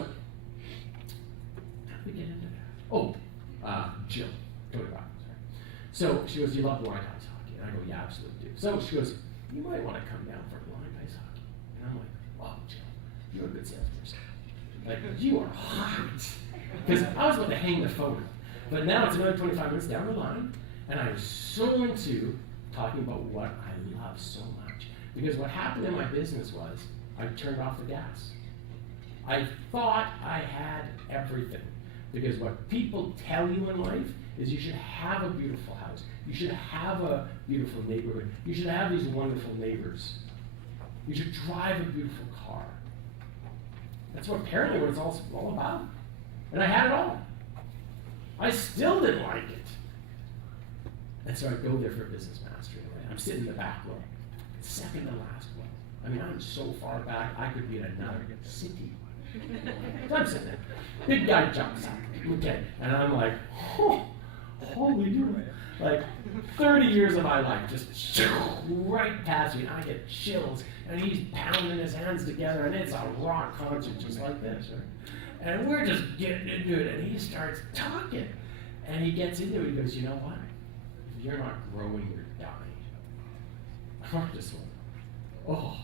how did we get into that? Oh, Jill. Tony Robbins, sorry. So she goes, do you love blind ice hockey? And I go, yeah, absolutely do. So she goes, you might want to come down for blind ice hockey. And I'm like, wow, Jill, you're a good salesperson. Like, you are hot. Because I was about to hang the phone up. But now it's another 25 minutes down the line, and I was so into talking about what I love so much. Because what happened in my business was I turned off the gas. I thought I had everything. Because what people tell you in life is you should have a beautiful house. You should have a beautiful neighborhood. You should have these wonderful neighbors. You should drive a beautiful car. That's what apparently what it's all about. And I had it all. I still didn't like it. And so I go there for business mastery. I'm sitting in the back row. Second to last row. I mean, I'm so far back, I could be in another city. So I'm sitting there. Big guy jumps out. Okay. And I'm like, oh, holy dude. Like 30 years of my life just right past me, and I get chills, and he's pounding his hands together, and it's a rock concert just like this, right? And we're just getting into it, and he starts talking, and he gets into it. He goes, you know what? If you're not growing, you're dying. I just went, oh,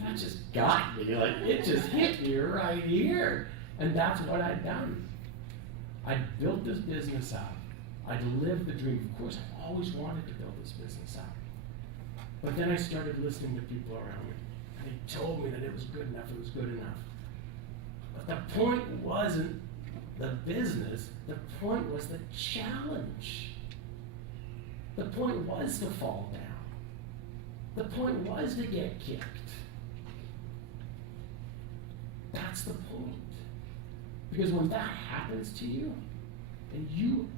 that just got me. Like, it just hit me right here. And that's what I'd done. I built this business up. I'd lived the dream. Of course, I always wanted to build this business up. But then I started listening to people around me. And they told me that it was good enough, it was good enough. But the point wasn't the business. The point was the challenge. The point was to fall down. The point was to get kicked. That's the point. Because when that happens to you, and you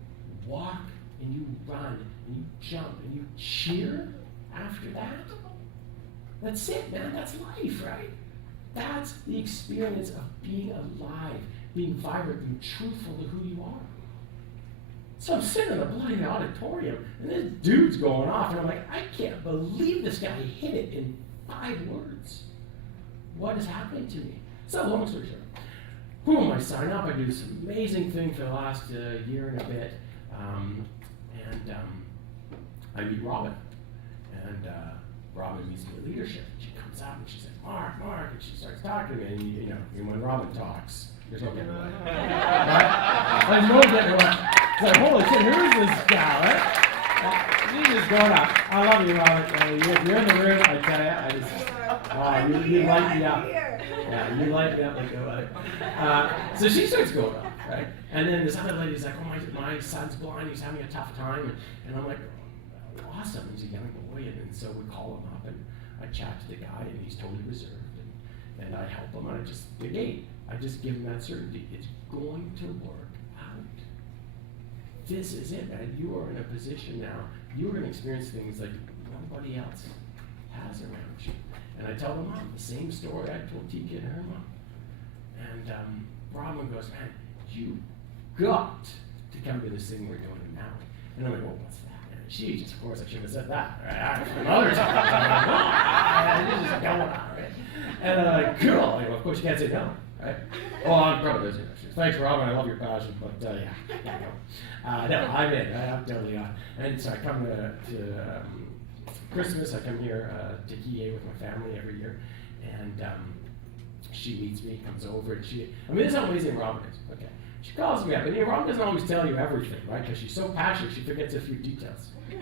walk, and you run, and you jump, and you cheer after that, that's it, man. That's life, right? That's the experience of being alive, being vibrant, being truthful to who you are. So I'm sitting in a bloody auditorium, and this dude's going off, and I'm like, I can't believe this guy hit it in 5 words. What is happening to me? So long story short, boom, I sign up. I do this amazing thing for the last year and a bit, and I meet Robin, and Robin meets me at leadership. She comes out and she says, Mark, and she starts talking to me, and you know, when Robin talks, there's no getting away. Right? There's no getting away. It's like, holy shit, who is this guy, right? She's just going up. I love you, Robin. You're in the room, I tell you. You light me up. Yeah, you light me up like nobody. So she starts going up, right? And then this other lady's like, oh, my son's blind, he's having a tough time. And I'm like, awesome, he's a young boy. And so we call him up, and I chat to the guy, and he's totally reserved. And I help him, and I just negate. I just give him that certainty. It's going to work out. This is it, man. You are in a position now. You're going to experience things like nobody else has around you. And I tell the mom the same story I told Tika and her mom. And Robin goes, man, you got to come to this thing we're doing in Maui. And I'm like, well, what's that? And she just, of course, I should have said that. Right? Another time. This is going on, right? And I'm like, cool. Like, well, of course, you can't say no, right? Well, I'm probably busy. Thanks, Robin. I love your passion, but yeah, no, I'm in. I'm totally on. And so I come to Christmas. I come here to Kihei with my family every year, and she meets me, comes over, and this is how amazing Robin is. Okay, she calls me up, and Robin doesn't always tell you everything, right? Because she's so passionate, she forgets a few details. So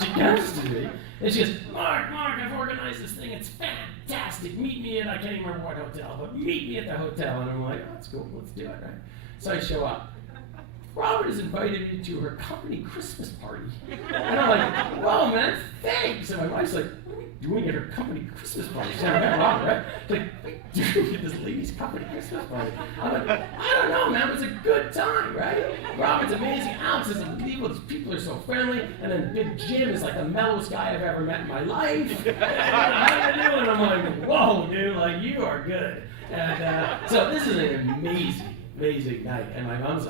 she comes to me, and she goes, Mark, I've organized this thing. It's fantastic. Meet me at, I can't even remember what hotel, but meet me at the hotel. And I'm like, oh, that's cool. Let's do it, right? So I show up. Robin has invited me to her company Christmas party. And I'm like, whoa, man, thanks. And my wife's like, what are we doing at her company Christmas party? She's never met Robin, right? Like, what are we doing at this lady's company Christmas party? I'm like, I don't know, man. It was a good time, right? Robin's amazing. Alex is unbelievable. These people are so friendly. And then Big Jim is like the mellowest guy I've ever met in my life. And I'm like, whoa, dude, like, you are good. And so this is an amazing night. And my wife's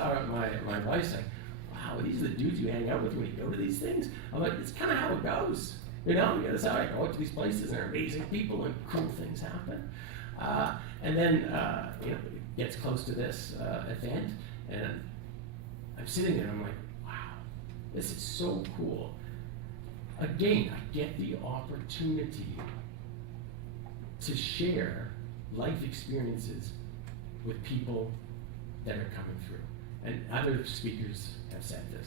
like, wow, these are the dudes you hang out with when you go to these things? I'm like, it's kind of how it goes. You know, that's how I go to these places, and they're amazing people, and cool things happen. And then, it gets close to this event, and I'm sitting there, and I'm like, wow, this is so cool. Again, I get the opportunity to share life experiences with people that are coming through. And other speakers have said this.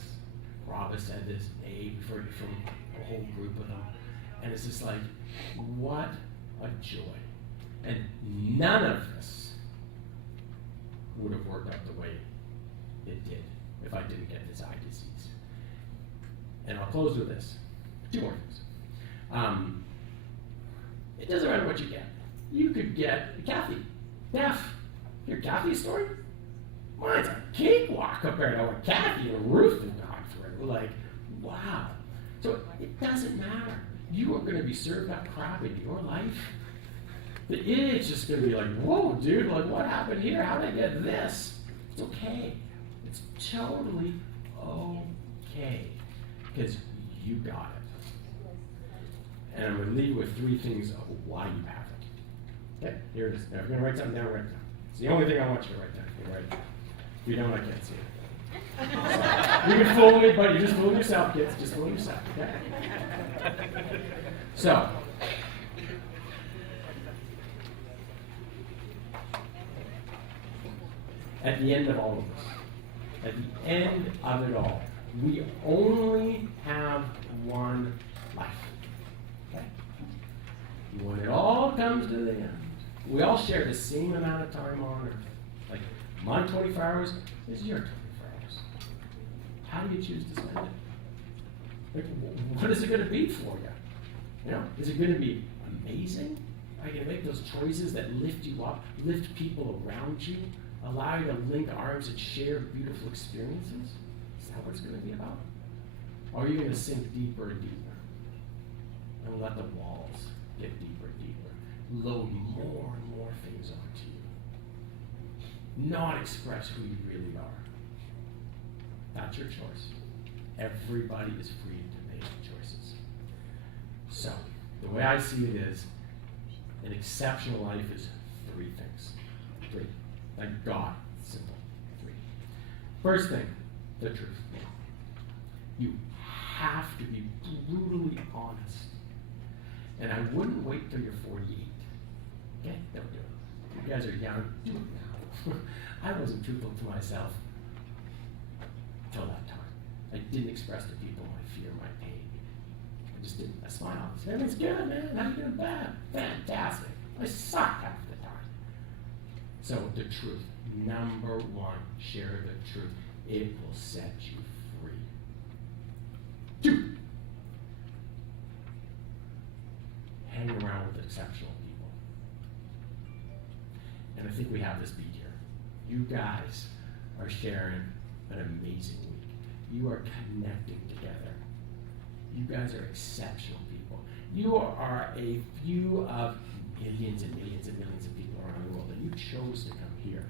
Rob has said this, Abe, we've heard it from a whole group of them. And it's just like, what a joy. And none of this would have worked out the way it did if I didn't get this eye disease. And I'll close with this. 2 more things. It doesn't matter what you get. You could get Kathy, deaf. Hear Kathy's story? Mine's a cakewalk compared to what Kathy and Ruth have gone through. Like, wow. So it doesn't matter. You are going to be served up crap in your life. The idiot's just going to be like, whoa, dude, like, what happened here? How did I get this? It's okay. It's totally okay, because you got it. And I'm going to leave you with 3 things of why you have it. Okay, here it is. Now, if you're going to write something down, write it down. It's the only thing I want you to write down. You write it down. If you don't, I can't see it. You can fool me, but you're just fooling yourself, kids. Just fooling yourself, okay? So, at the end of all of this, at the end of it all, we only have one life. Okay? When it all comes to the end, we all share the same amount of time on earth. Like, my 24 hours is your 24 hours. How do you choose to spend it? Like, what is it going to be for you? You know, is it going to be amazing? Are you going to make those choices that lift you up, lift people around you, allow you to link arms and share beautiful experiences? Is that what it's going to be about? Or are you going to sink deeper and deeper and let the walls get deeper and deeper, load more and more things onto you, not express who you really are? That's your choice. Everybody is free to make choices. So, the way I see it is, an exceptional life is 3 things. 3. Like God, simple. 3. First thing, the truth. You have to be brutally honest. And I wouldn't wait till you're 48. Okay? Don't do it. You guys are young, do it now. I wasn't truthful to myself till that time. I didn't express to people my fear, my pain. I just didn't. I smiled. I said, everything's good, man. How you doing? Bad. Fantastic. I suck half the time. So the truth. Number 1, share the truth. It will set you free. 2, hang around with exceptional people. And I think we have this beat here. You guys are sharing an amazing week. You are connecting together. You guys are exceptional people. You are a few of millions and millions and millions of people around the world, and you chose to come here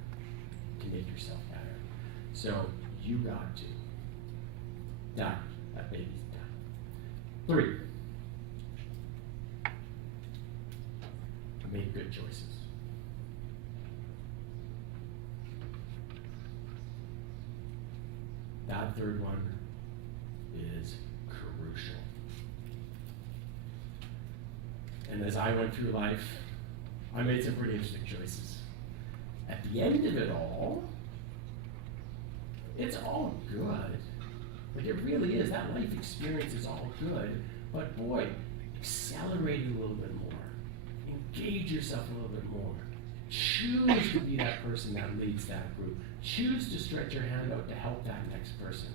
to make yourself better. So you got to. Done. That baby's done. 3. Make good choices. That 3rd one is crucial. And as I went through life, I made some pretty interesting choices. At the end of it all, it's all good. Like, it really is. That life experience is all good. But boy, accelerate it a little bit more. Engage yourself a little bit more. Choose to be that person that leads that group. Choose to stretch your hand out to help that next person.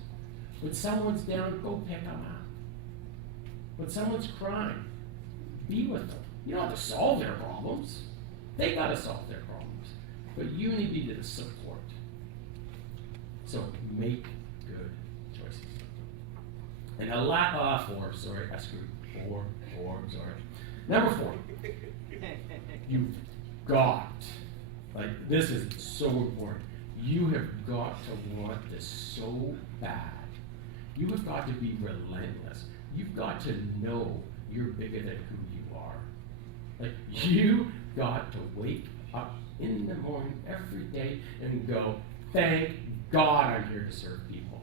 When someone's down, go pick them up. When someone's crying, be with them. You don't have to solve their problems. They got to solve their problems. But you need to be the support. So make good choices. And Number 4. You've got, like, this is so important. You have got to want this so bad. You have got to be relentless. You've got to know you're bigger than who you are. Like, you got to wake up in the morning every day and go, thank God I'm here to serve people.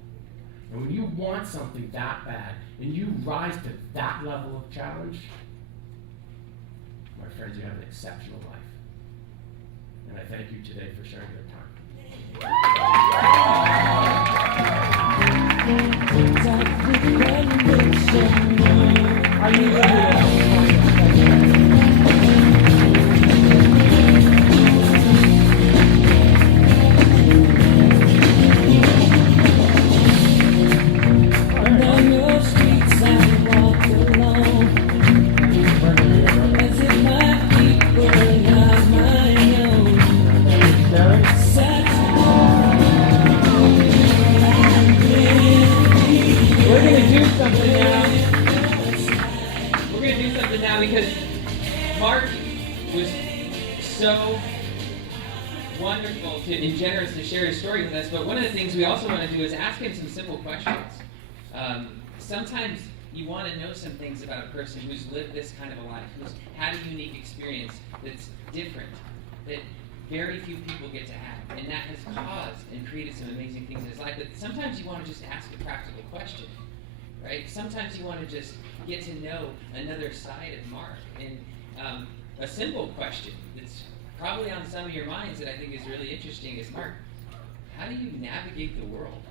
And when you want something that bad and you rise to that level of challenge, my friends, you have an exceptional life. And I thank you today for sharing your time. I need to wonderful and generous to share his story with us, but one of the things we also want to do is ask him some simple questions. Sometimes you want to know some things about a person who's lived this kind of a life, who's had a unique experience that's different, that very few people get to have, and that has caused and created some amazing things in his life. But sometimes you want to just ask a practical question, right? Sometimes you want to just get to know another side of Mark. And a simple question that's probably on some of your minds that I think is really interesting is, Mark, how do you navigate the world?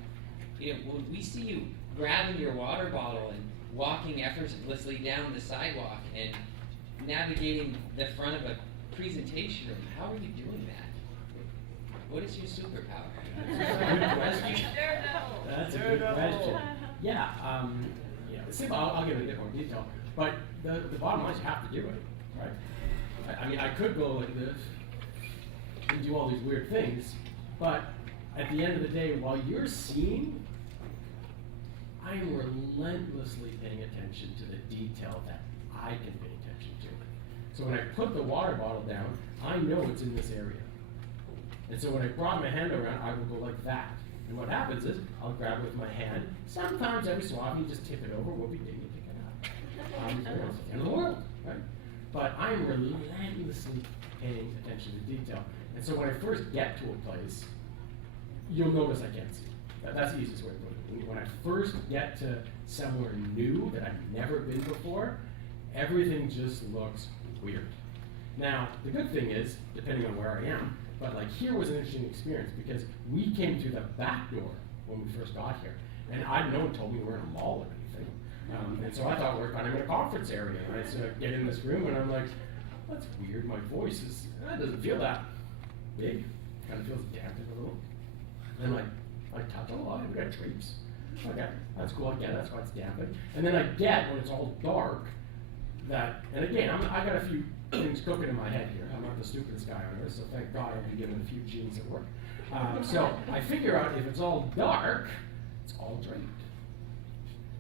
You know, when we see you grabbing your water bottle and walking effortlessly down the sidewalk and navigating the front of a presentation room, how are you doing that? What is your superpower? That's a good question. Yeah, simple. I'll give it a bit more detail. But the bottom line is you have to do it, right? I mean, I could go like this and do all these weird things, but at the end of the day, while you're seeing, I am relentlessly paying attention to the detail that I can pay attention to. So when I put the water bottle down, I know it's in this area. And so when I brought my hand around, I will go like that. And what happens is, I'll grab it with my hand. Sometimes, every so often, you just tip it over. Whoopie ding, you pick it up. It's the end of the world, right? But I'm relentlessly paying attention to detail. And so when I first get to a place, you'll notice I can't see. That's the easiest way to put it. When I first get to somewhere new that I've never been before, everything just looks weird. Now, the good thing is, depending on where I am, but like here was an interesting experience because we came through the back door when we first got here. And no one told me we were in a mall or anything. And so I thought we were kind of in a conference area. And I sort of get in this room and I'm like, that's weird, my voice doesn't feel that big. Kind of feels dampened a little. And then I touch, we got drapes. Okay, that's cool, I get it, that's why it's dampened. And then I get, when it's all dark, that, and again, I got a few things cooking in my head here. I'm not the stupidest guy on earth, so thank God I'll be given a few genes at work. So I figure out if it's all dark, it's all draped.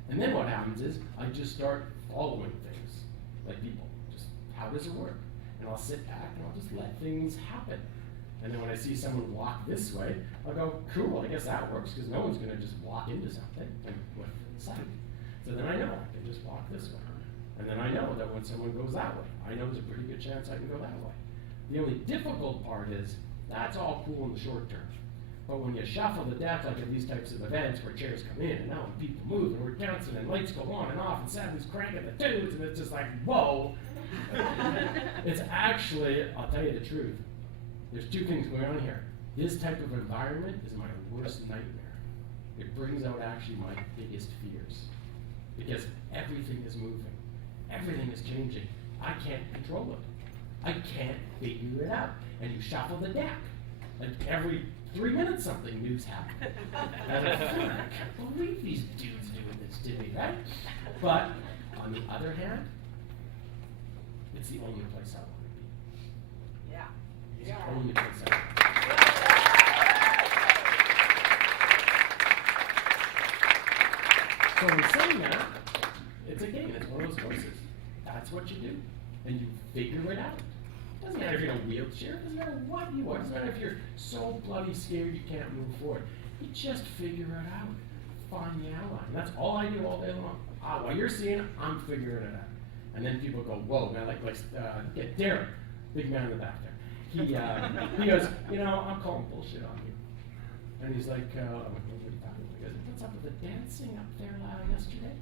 And then what happens is, I just start following things, like people. Just, how does it work? And I'll sit back and I'll just let things happen. And then when I see someone walk this way, I'll go, cool, I guess that works, because no one's going to just walk into something with sight. So then I know I can just walk this way. And then I know that when someone goes that way, I know there's a pretty good chance I can go that way. The only difficult part is, that's all cool in the short term. But when you shuffle the deck, like at these types of events where chairs come in, and now when people move, and we're dancing, and lights go on and off, and Sammy's cranking the tunes, and it's just like, whoa. It's actually, I'll tell you the truth, there's two things going on here. This type of environment is my worst nightmare. It brings out actually my biggest fears. Because everything is moving. Everything is changing. I can't control it. I can't figure it out. And you shuffle the deck. Like every 3 minutes something new's happening. And I can't believe these dudes doing this to me, right? But on the other hand, it's the only place I want to be. Yeah. It's the only place I want to be. So in saying that, it's one of those choices. That's what you do. And you figure it out. Doesn't matter if you're in a wheelchair, doesn't matter what you are, doesn't matter if you're so bloody scared you can't move forward. You just figure it out. Find the outline. That's all I do all day long. While you're seeing it, I'm figuring it out. And then people go, whoa, man, get Derek, big man in the back there. He goes, I'm calling bullshit on you. And he's like, I'm like, what are you talking about? He goes, what's up with the dancing up there yesterday?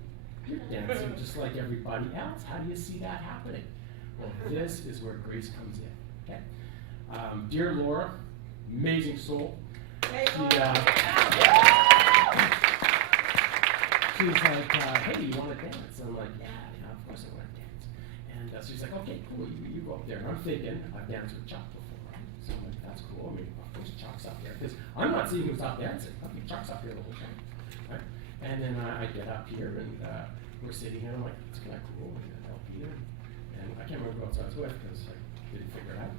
You're dancing just like everybody else. How do you see that happening? Well, this is where grace comes in, okay? Dear Laura, amazing soul. She's like, hey, you want to dance? I'm like, yeah, of course I want to dance. And so she's like, okay, cool, you go up there. And I'm thinking, I've danced with Chuck before, right? So I'm like, that's cool. I mean, of course Chuck's up there. Because I'm not seeing who's out dancing. Okay, Chuck's up here the whole time, right? And then I get up here and we're sitting here. I'm like, it's kind of cool. I'm going to help you. And I can't remember who else I was with because I didn't figure it out.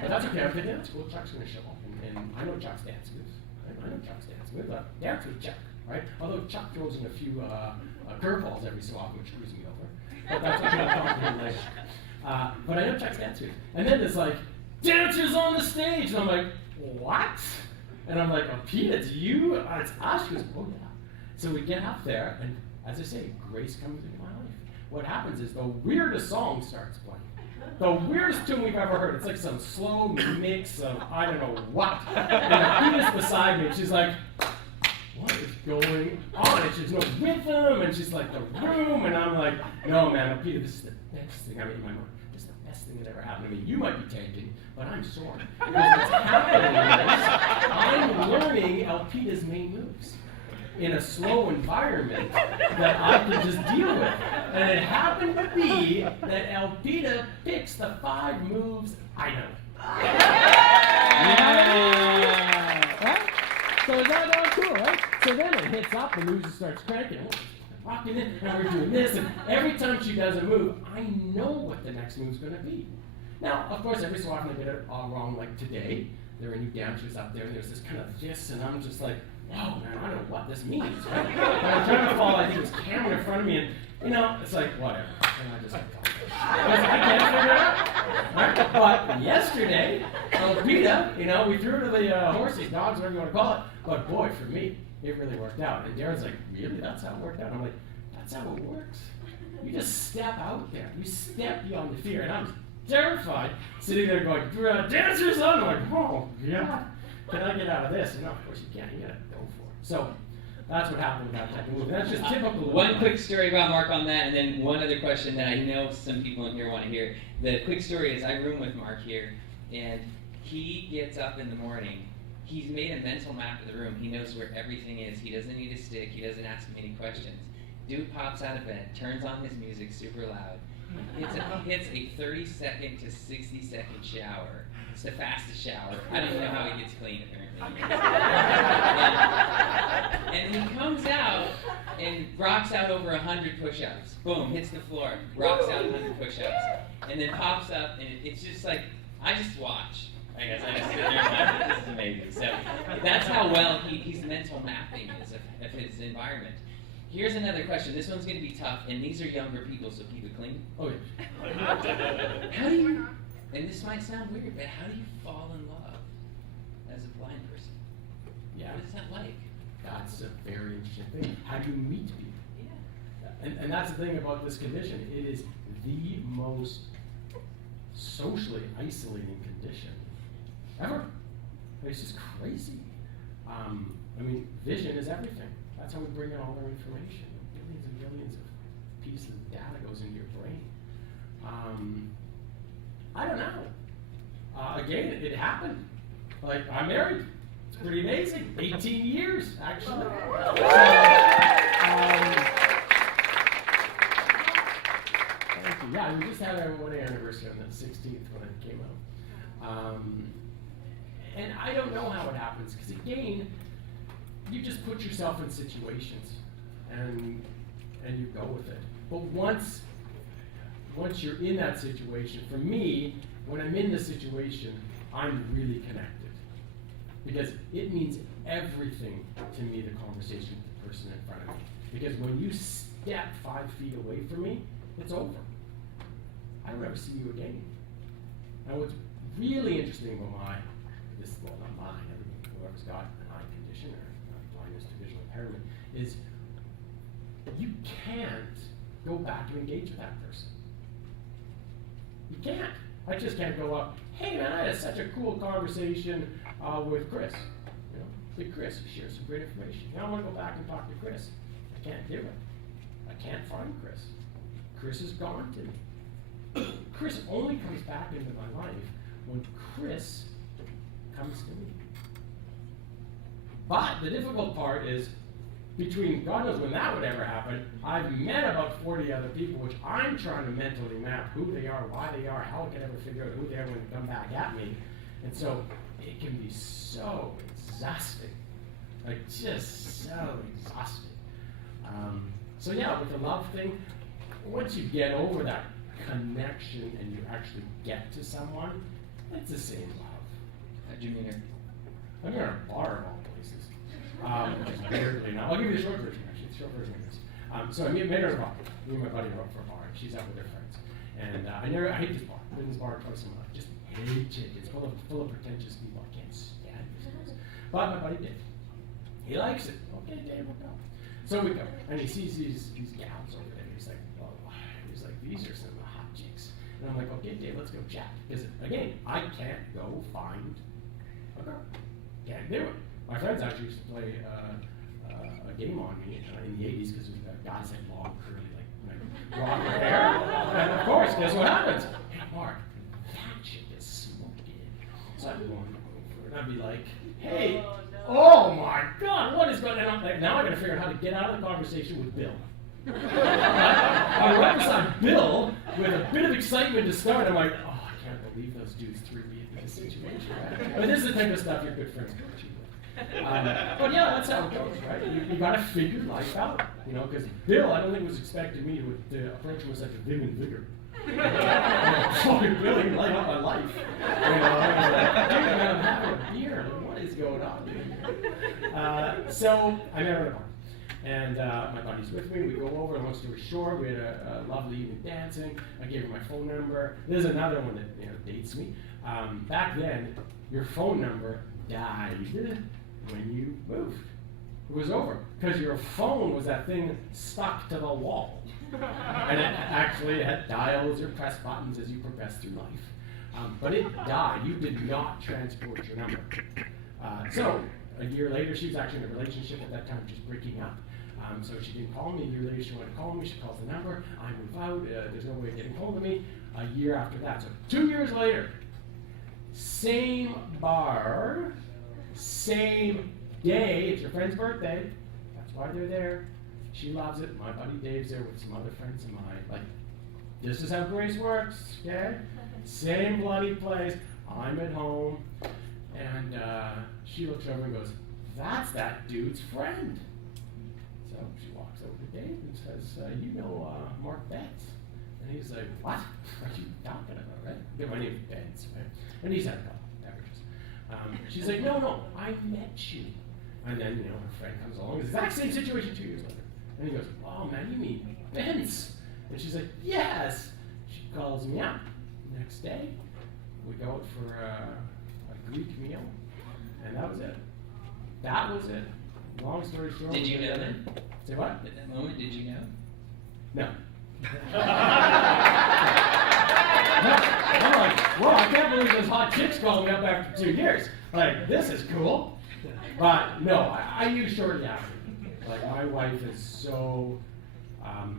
But that's okay. I'm thinking, that's cool. Chuck's going to show up. And I know Chuck's dance moves. I know Chuck's dance moves. Dance with Chuck, right? Although Chuck throws in a few curveballs every so often, which screws me over. But that's what I'm talking to him later. But I know Chuck's dance moves. And then there's like dancers on the stage. And I'm like, what? And I'm like, Pete, it's you? It's us? She goes, oh yeah. So we get up there, and as I say, grace comes into my life. What happens is the weirdest song starts playing. The weirdest tune we've ever heard. It's like some slow mix of I don't know what. And Peter's beside me, and she's like, what is going on? And she's no rhythm, and she's like, the room, and I'm like, no, man, Peter, this is the best thing. I mean, in my mind, this is the best thing that ever happened to me. You might be tanking, but I'm sore. Because what's happening is I'm learning Elpida's main moves in a slow environment that I could just deal with. And it happened to be that Elpida picks the 5 moves I know. Right? So is that all cool, right? So then it hits up, the music starts cranking, rocking it, and we're doing this, and every time she does a move, I know what the next move's going to be. Now, of course, every so often I get it all wrong, like today. There are new dancers up there, and there's this kind of this, and I'm just like, whoa, man, I don't know what this means, right? And I'm trying to follow, I think it's camera in front of me, and, you know, it's like, whatever. And I just like, because I can't figure it out. Right? But yesterday, Elpida, you know, we threw her to the horses, dogs, whatever you want to call it, but boy, for me, it really worked out. And Darren's like, really? That's how it worked out? I'm like, that's how it works. You just step out there. You step beyond the fear. And I'm terrified, sitting there going, dancers on! I'm like, oh, yeah. Can I get out of this? And no, of course you can't. You gotta go for it. So that's what happened with that type of move. That's just typical. One quick story about Mark on that, and then one other question that I know some people in here want to hear. The quick story is I room with Mark here, and he gets up in the morning. He's made a mental map of the room. He knows where everything is. He doesn't need a stick. He doesn't ask me any questions. Dude pops out of bed, turns on his music super loud, hits a 30-second to 60-second shower. It's the fastest shower. I don't know how he gets clean, apparently. And he comes out and rocks out over 100 push-ups. Boom, hits the floor, rocks out 100 push-ups. And then pops up, and it's just like, I just watch. I guess I just sit there and watch. This is amazing. So that's how well he's mental mapping of his environment. Here's another question. This one's going to be tough, and these are younger people, so keep it clean. Oh, yeah. How do you, and this might sound weird, but how do you fall in love as a blind person? Yeah. What is that like? That's a very interesting thing. How do you meet people? Yeah. And that's the thing about this condition. It is the most socially isolating condition ever. It's just crazy. I mean, vision is everything. That's how we bring in all our information. Billions and billions of pieces of data goes into your brain. I don't know. Again, it happened. Like, I'm married. It's pretty amazing. 18 years, actually. Thank you. Yeah, we just had our wedding anniversary on the 16th when it came out. And I don't know how it happens, because again, you just put yourself in situations and you go with it. But once you're in that situation, for me, when I'm in the situation, I'm really connected. Because it means everything to me, the conversation with the person in front of me. Because when you step 5 feet away from me, it's over. I don't ever see you again. And what's really interesting about well, not mine, whoever's got an eye condition or blindness to visual impairment, is you can't go back and engage with that person. You can't. I just can't go up, hey man, I had such a cool conversation with Chris. You know, big Chris, he shares some great information. Now I want to go back and talk to Chris. I can't do it. I can't find Chris. Chris is gone to me. Chris only comes back into my life when Chris comes to me. But the difficult part is, between God knows when that would ever happen, I've met about 40 other people, which I'm trying to mentally map who they are, why they are, how I can ever figure out who they are when they come back at me. And so it can be so exhausting. Like, just so exhausting. So yeah, with the love thing, once you get over that connection and you actually get to someone, it's the same love. How'd you meet her? I'm in a bar of all places. Which is barely now. I'll give you the short version, actually. The short version of this. So I met her at a bar. Me and my buddy were up for a bar, and she's out with her friends. And I hate this bar. I've been in this bar twice a month. Just hate chickens, full of pretentious people. I can't stand these guys. But my buddy did. He likes it. Okay, Dave, we'll go. So we go, and he sees these gals over there. He's like, whoa. He's like, these are some hot chicks. And I'm like, okay, Dave, let's go chat. Because again, I can't go find a girl. Can't do it. My friends actually used to play a game on me in the 80s because guys had long, curly, like long hair. And of course, guess what happens? Hey, Mark, that chick is smoking. So I'd go over and I'd be like, hey, oh my God, what is going on? Like, now I got to figure out how to get out of the conversation with Bill. I'm right beside Bill with a bit of excitement to start. I'm like, oh, I can't believe those dudes threw me into this situation. Right? But this is the type of stuff your good friends can achieve with. But yeah, that's how it goes, right? You got to figure life out, you know, because Bill, I don't think was expecting me to approach him with such a vim and vigor. Fucking Billy, light up my life. You know, I was like, dude, man, I'm having a beer. Like, what is going on, dude? So I met her at a bar. And my buddy's with me. We go over, long story short, we had a lovely evening dancing. I gave her my phone number. There's another one that dates me. Back then, your phone number died when you moved. It was over. Because your phone was that thing stuck to the wall. And it actually had dials or press buttons as you progressed through life. But it died. You did not transport your number. So a year later, she was actually in a relationship at that time, just breaking up. So she didn't call me. A year later, she wanted to call me. She calls the number. I move out. There's no way of getting hold of me. A year after that. So 2 years later, same bar, same day. It's your friend's birthday. That's why they're there. She loves it. My buddy Dave's there with some other friends of mine. Like, this is how grace works, okay? Same bloody place. I'm at home. And she looks over and goes, that's that dude's friend. So she walks over to Dave and says, you know Mark Betts? And he's like, what are you talking about, right? Yeah, my name's Betts, right? And he's had a couple beverages. She's like, no, I met you. And then, you know, her friend comes along. Exact same situation 2 years later. And he goes, oh man, you mean Vince? And she's like, yes. She calls me up. Next day, we go out for a Greek meal. And that was it. That was it. Long story short. Did you know then? Say what? At that moment, did you know? No. I'm like, whoa, I can't believe this hot chick's calling me up after 2 years. Like, this is cool. But no, I knew shortly after. Like, my wife is so,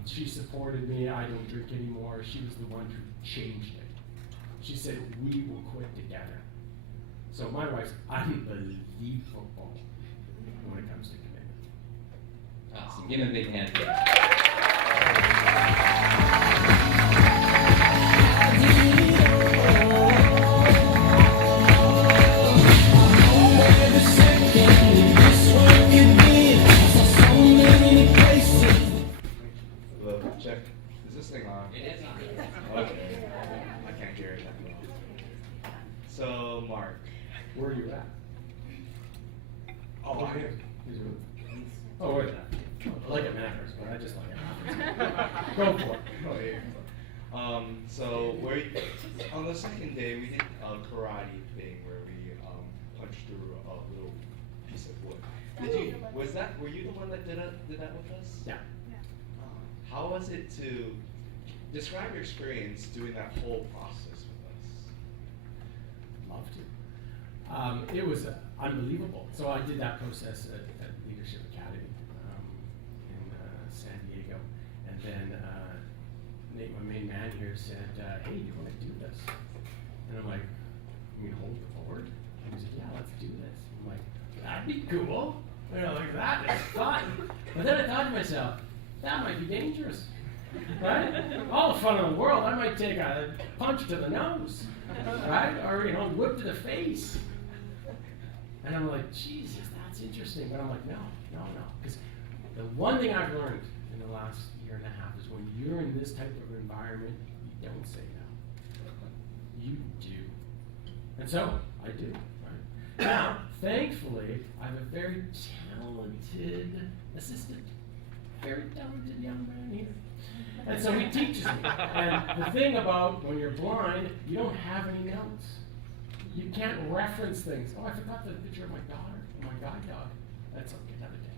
she supported me. I don't drink anymore. She was the one who changed it. She said, we will quit together. So my wife's unbelievable when it comes to commitment. Awesome. Give him a big hand. Check. Is this thing on? It is on. Okay. I can't hear it that well. So, Mark. Where are you at? Oh, I am. Oh, wait. Like it matters, but I just like it. Go for it. Oh, yeah. So, on the second day, we did a karate thing where we punched through a little piece of wood. Were you the one that did that with us? Yeah. How was it to describe your experience doing that whole process with us? Love to. It was unbelievable. So I did that process at Leadership Academy in San Diego. And then Nate, my main man here, said, hey, do you want to do this? And I'm like, you mean hold the board? And he said, yeah, let's do this. I'm like, that'd be cool. You know, like, that is fun. But then I thought to myself, that might be dangerous, right? All the fun in the world, I might take a punch to the nose, right? Or, you know, whip to the face. And I'm like, Jesus, that's interesting. But I'm like, no. Because the one thing I've learned in the last year and a half is when you're in this type of environment, you don't say no. You do. And so, I do. Right? Now, thankfully, I have a very talented assistant. Very talented young man here. And so he teaches me. And the thing about when you're blind, you don't have any notes. you can't reference things. Oh, I forgot the picture of my daughter, my guide dog. That's okay, another day.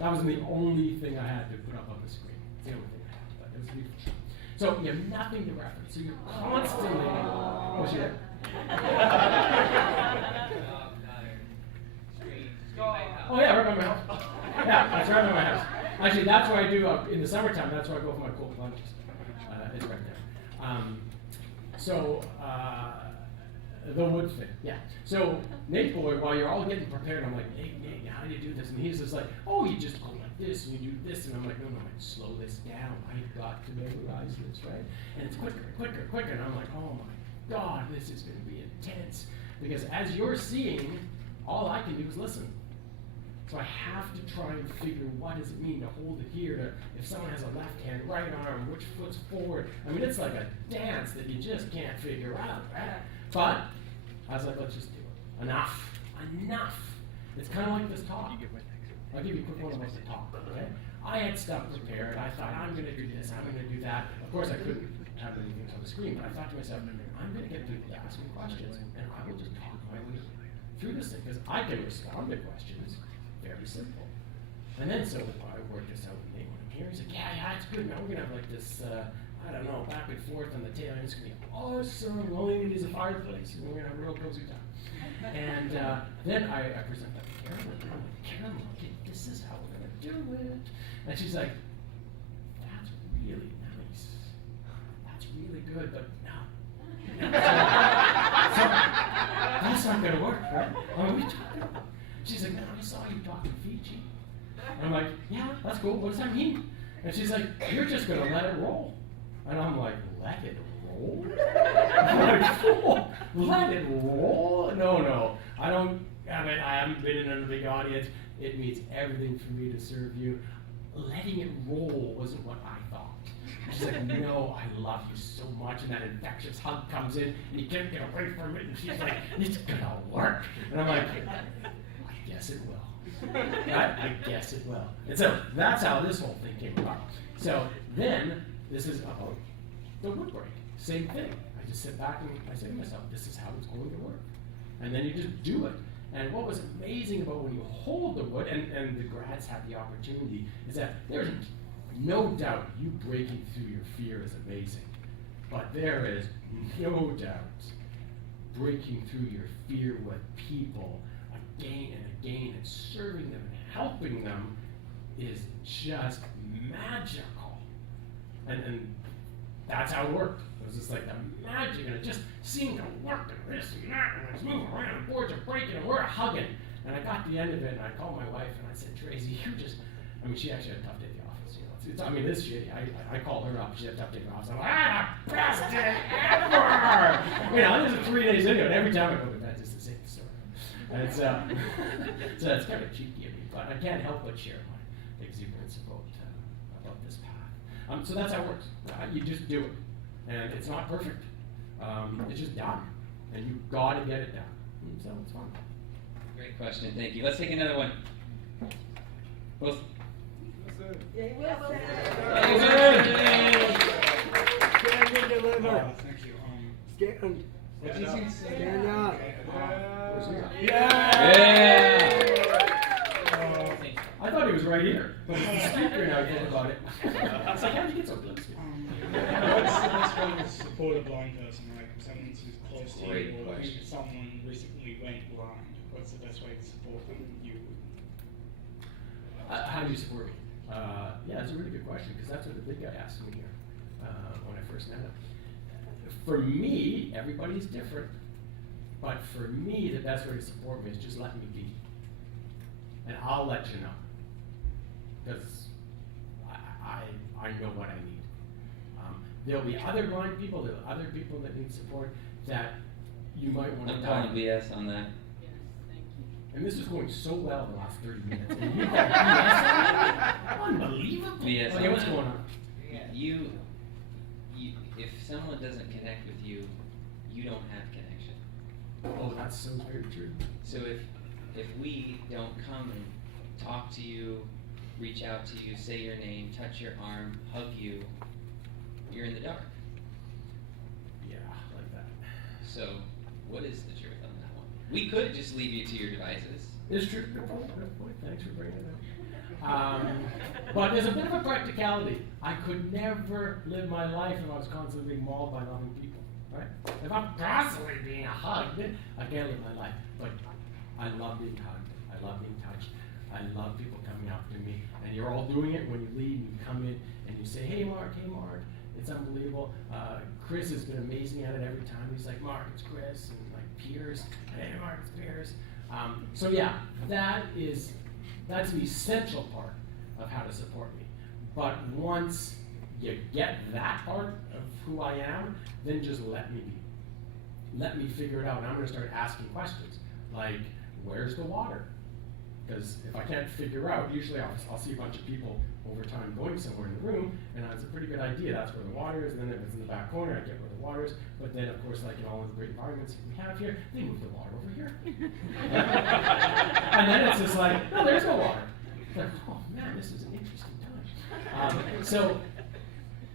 That was the only thing I had to put up on the screen. It's the only thing I had, but it was beautiful. So you have nothing to reference. So you're constantly. What's your? Oh yeah, right by my house. Yeah, that's right by my house. Actually, that's what I do in the summertime. That's where I go for my cold plunges. It's right there. The wood thing, yeah. So Nate boy, while you're all getting prepared, I'm like, Nate, how do you do this? And he's just like, oh, you just go like this and you do this. And I'm like, no, slow this down. I've got to memorize this, right? And it's quicker. And I'm like, oh my God, this is going to be intense. Because as you're seeing, all I can do is listen. So I have to try and figure what does it mean to hold it here, to, if someone has a left hand, right arm, which foot's forward. I mean, it's like a dance that you just can't figure out, right? But I was like, let's just do it. Enough. It's kind of like this talk. I'll give you a quick one about the talk, okay? I had stuff prepared. I thought, I'm going to do this, I'm going to do that. Of course, I couldn't have anything on the screen, but I thought to myself, I'm going to get people to ask me questions, and I will just talk my way through this thing, because I can respond to questions. Very simple. And then so I worked this out with Nate when I'm here. He's like, yeah, it's good. Now we're going to have like this, I don't know, back and forth on the tail. And it's going to be awesome. All we need is a fireplace. And we're going to have a real cozy time. And then I present that to Carolyn. And I'm like, Carolyn, okay, this is how we're going to do it. And she's like, that's really nice. That's really good, but no. So, that's not going to work, right? What are we talking about? She's like, no, I saw you talking Fiji. And I'm like, yeah, that's cool. What does that mean? And she's like, you're just going to let it roll. And I'm like, let it roll? I'm like, oh, let it roll? No. I haven't been in a big audience. It means everything for me to serve you. Letting it roll wasn't what I thought. She's like, no, I love you so much. And that infectious hug comes in, and you can't get away from it. And she's like, it's going to work. And I'm like, yes, it will. Right? I guess it will. And so that's how this whole thing came about. So then, this is about the wood break. Same thing. I just sit back and I say to myself, this is how it's going to work. And then you just do it. And what was amazing about when you hold the wood, and the grads have the opportunity, is that there's no doubt you breaking through your fear is amazing. But there is no doubt breaking through your fear with people again and again, and serving them and helping them is just magical. And that's how it worked. It was just like the magic, and it just seemed to work, and this and that, and it's moving around, and boards are breaking, and we're hugging. And I got to the end of it, and I called my wife, and I said, Tracy, she actually had a tough day at the office. This shitty. I called her up, she had a tough day at the office. I'm like, the best day ever! This is 3 days into it, every time I go to bed, it's the same story. And it's, so it's kind of cheeky of me, but I can't help but share my exuberance about this path. So that's how it works. You just do it. And it's not perfect. It's just done. And you've got to get it done. So it's fun. Great question. Thank you. Let's take another one. Both. Thank you. Stand up. Yeah! I thought he was right here. But he's the speaker now, think about it. It's like, how did you get so close? What's the best way to support a blind person, like someone who's close to Great you, or question. someone recently went blind? What's the best way to support them? How do you support me? Yeah, that's a really good question, because that's what the big guy asked me here when I first met him. For me, everybody's different, but for me, the best way to support me is just let me be. And I'll let you know, because I know what I need. There'll be other blind people, there'll be other people that need support that you might want to I'm calling BS on that. And this is going so well the last 30 minutes. And you got BS on it? Unbelievable. BS Okay, on what's that. going on? You, if someone doesn't connect with you, you don't have connection. Oh, that's so very true. So if we don't come and talk to you, reach out to you, say your name, touch your arm, hug you, you're in the dark. Yeah, like that. So What is the truth on that one? We could just leave you to your devices. It's true. Good point. Good point. Thanks for bringing it up. But there's a bit of a practicality. I could never live my life if I was constantly being mauled by loving people. Right? If I'm constantly being hugged, I can't live my life. But I love being hugged. I love being touched. I love people coming up to me. And you're all doing it when you leave. You come in and you say, hey, Mark. It's unbelievable. Chris has been amazing at it every time. He's like, Mark, it's Chris. And like, Piers. And hey, Mark, it's Piers. So yeah, that's the essential part of how to support me. But once you get that part of who I am, then just let me be. Let me figure it out. And I'm going to start asking questions like, where's the water? Because if I can't figure out, usually I'll see a bunch of people over time going somewhere in the room, and it's a pretty good idea. That's where the water is, and then if it's in the back corner, I get where the water is. But then, of course, like in all of the great environments we have here, they move the water over here. And then it's just like, no, there's no water. It's like, oh man, this is an interesting time.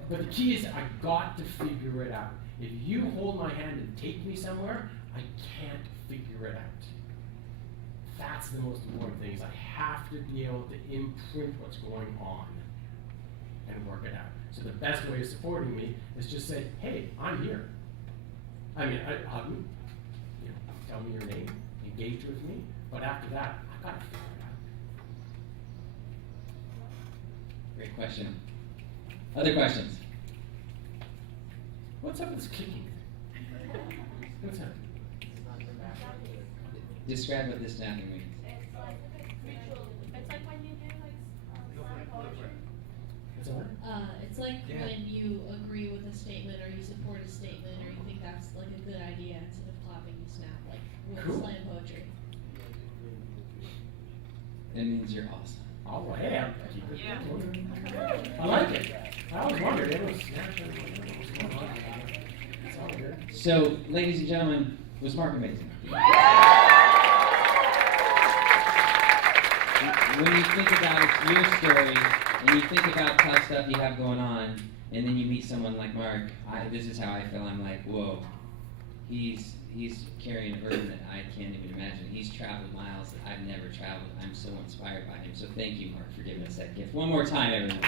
But the key is I got to figure it out. If you hold my hand and take me somewhere, I can't figure it out. That's the most important thing, is I have to be able to imprint what's going on and work it out. So the best way of supporting me is just say, hey, I'm here. I mean, hug me, tell me your name, engage with me, but after that, I gotta figure it out. Great question. Other questions? What's up with this kicking? What's up? Describe what this snapping means. It's like ritual. It's like when you do like poetry. What's up? It's like when you agree with a statement or you support a statement or you think that's like a good idea, instead of clapping, you snap, like with Cool. slam poetry. It means you're awesome. Oh, well, hey, I'll keep it. Yeah. I like it. I always wondered, it was snapping. It's all good. So, ladies and gentlemen, was Mark amazing? When you think about your story, and you think about tough stuff you have going on, and then you meet someone like Mark, this is how I feel. I'm like, whoa, he's carrying a burden that I can't even imagine. He's traveled miles that I've never traveled. I'm so inspired by him. So thank you, Mark, for giving us that gift. One more time, everyone.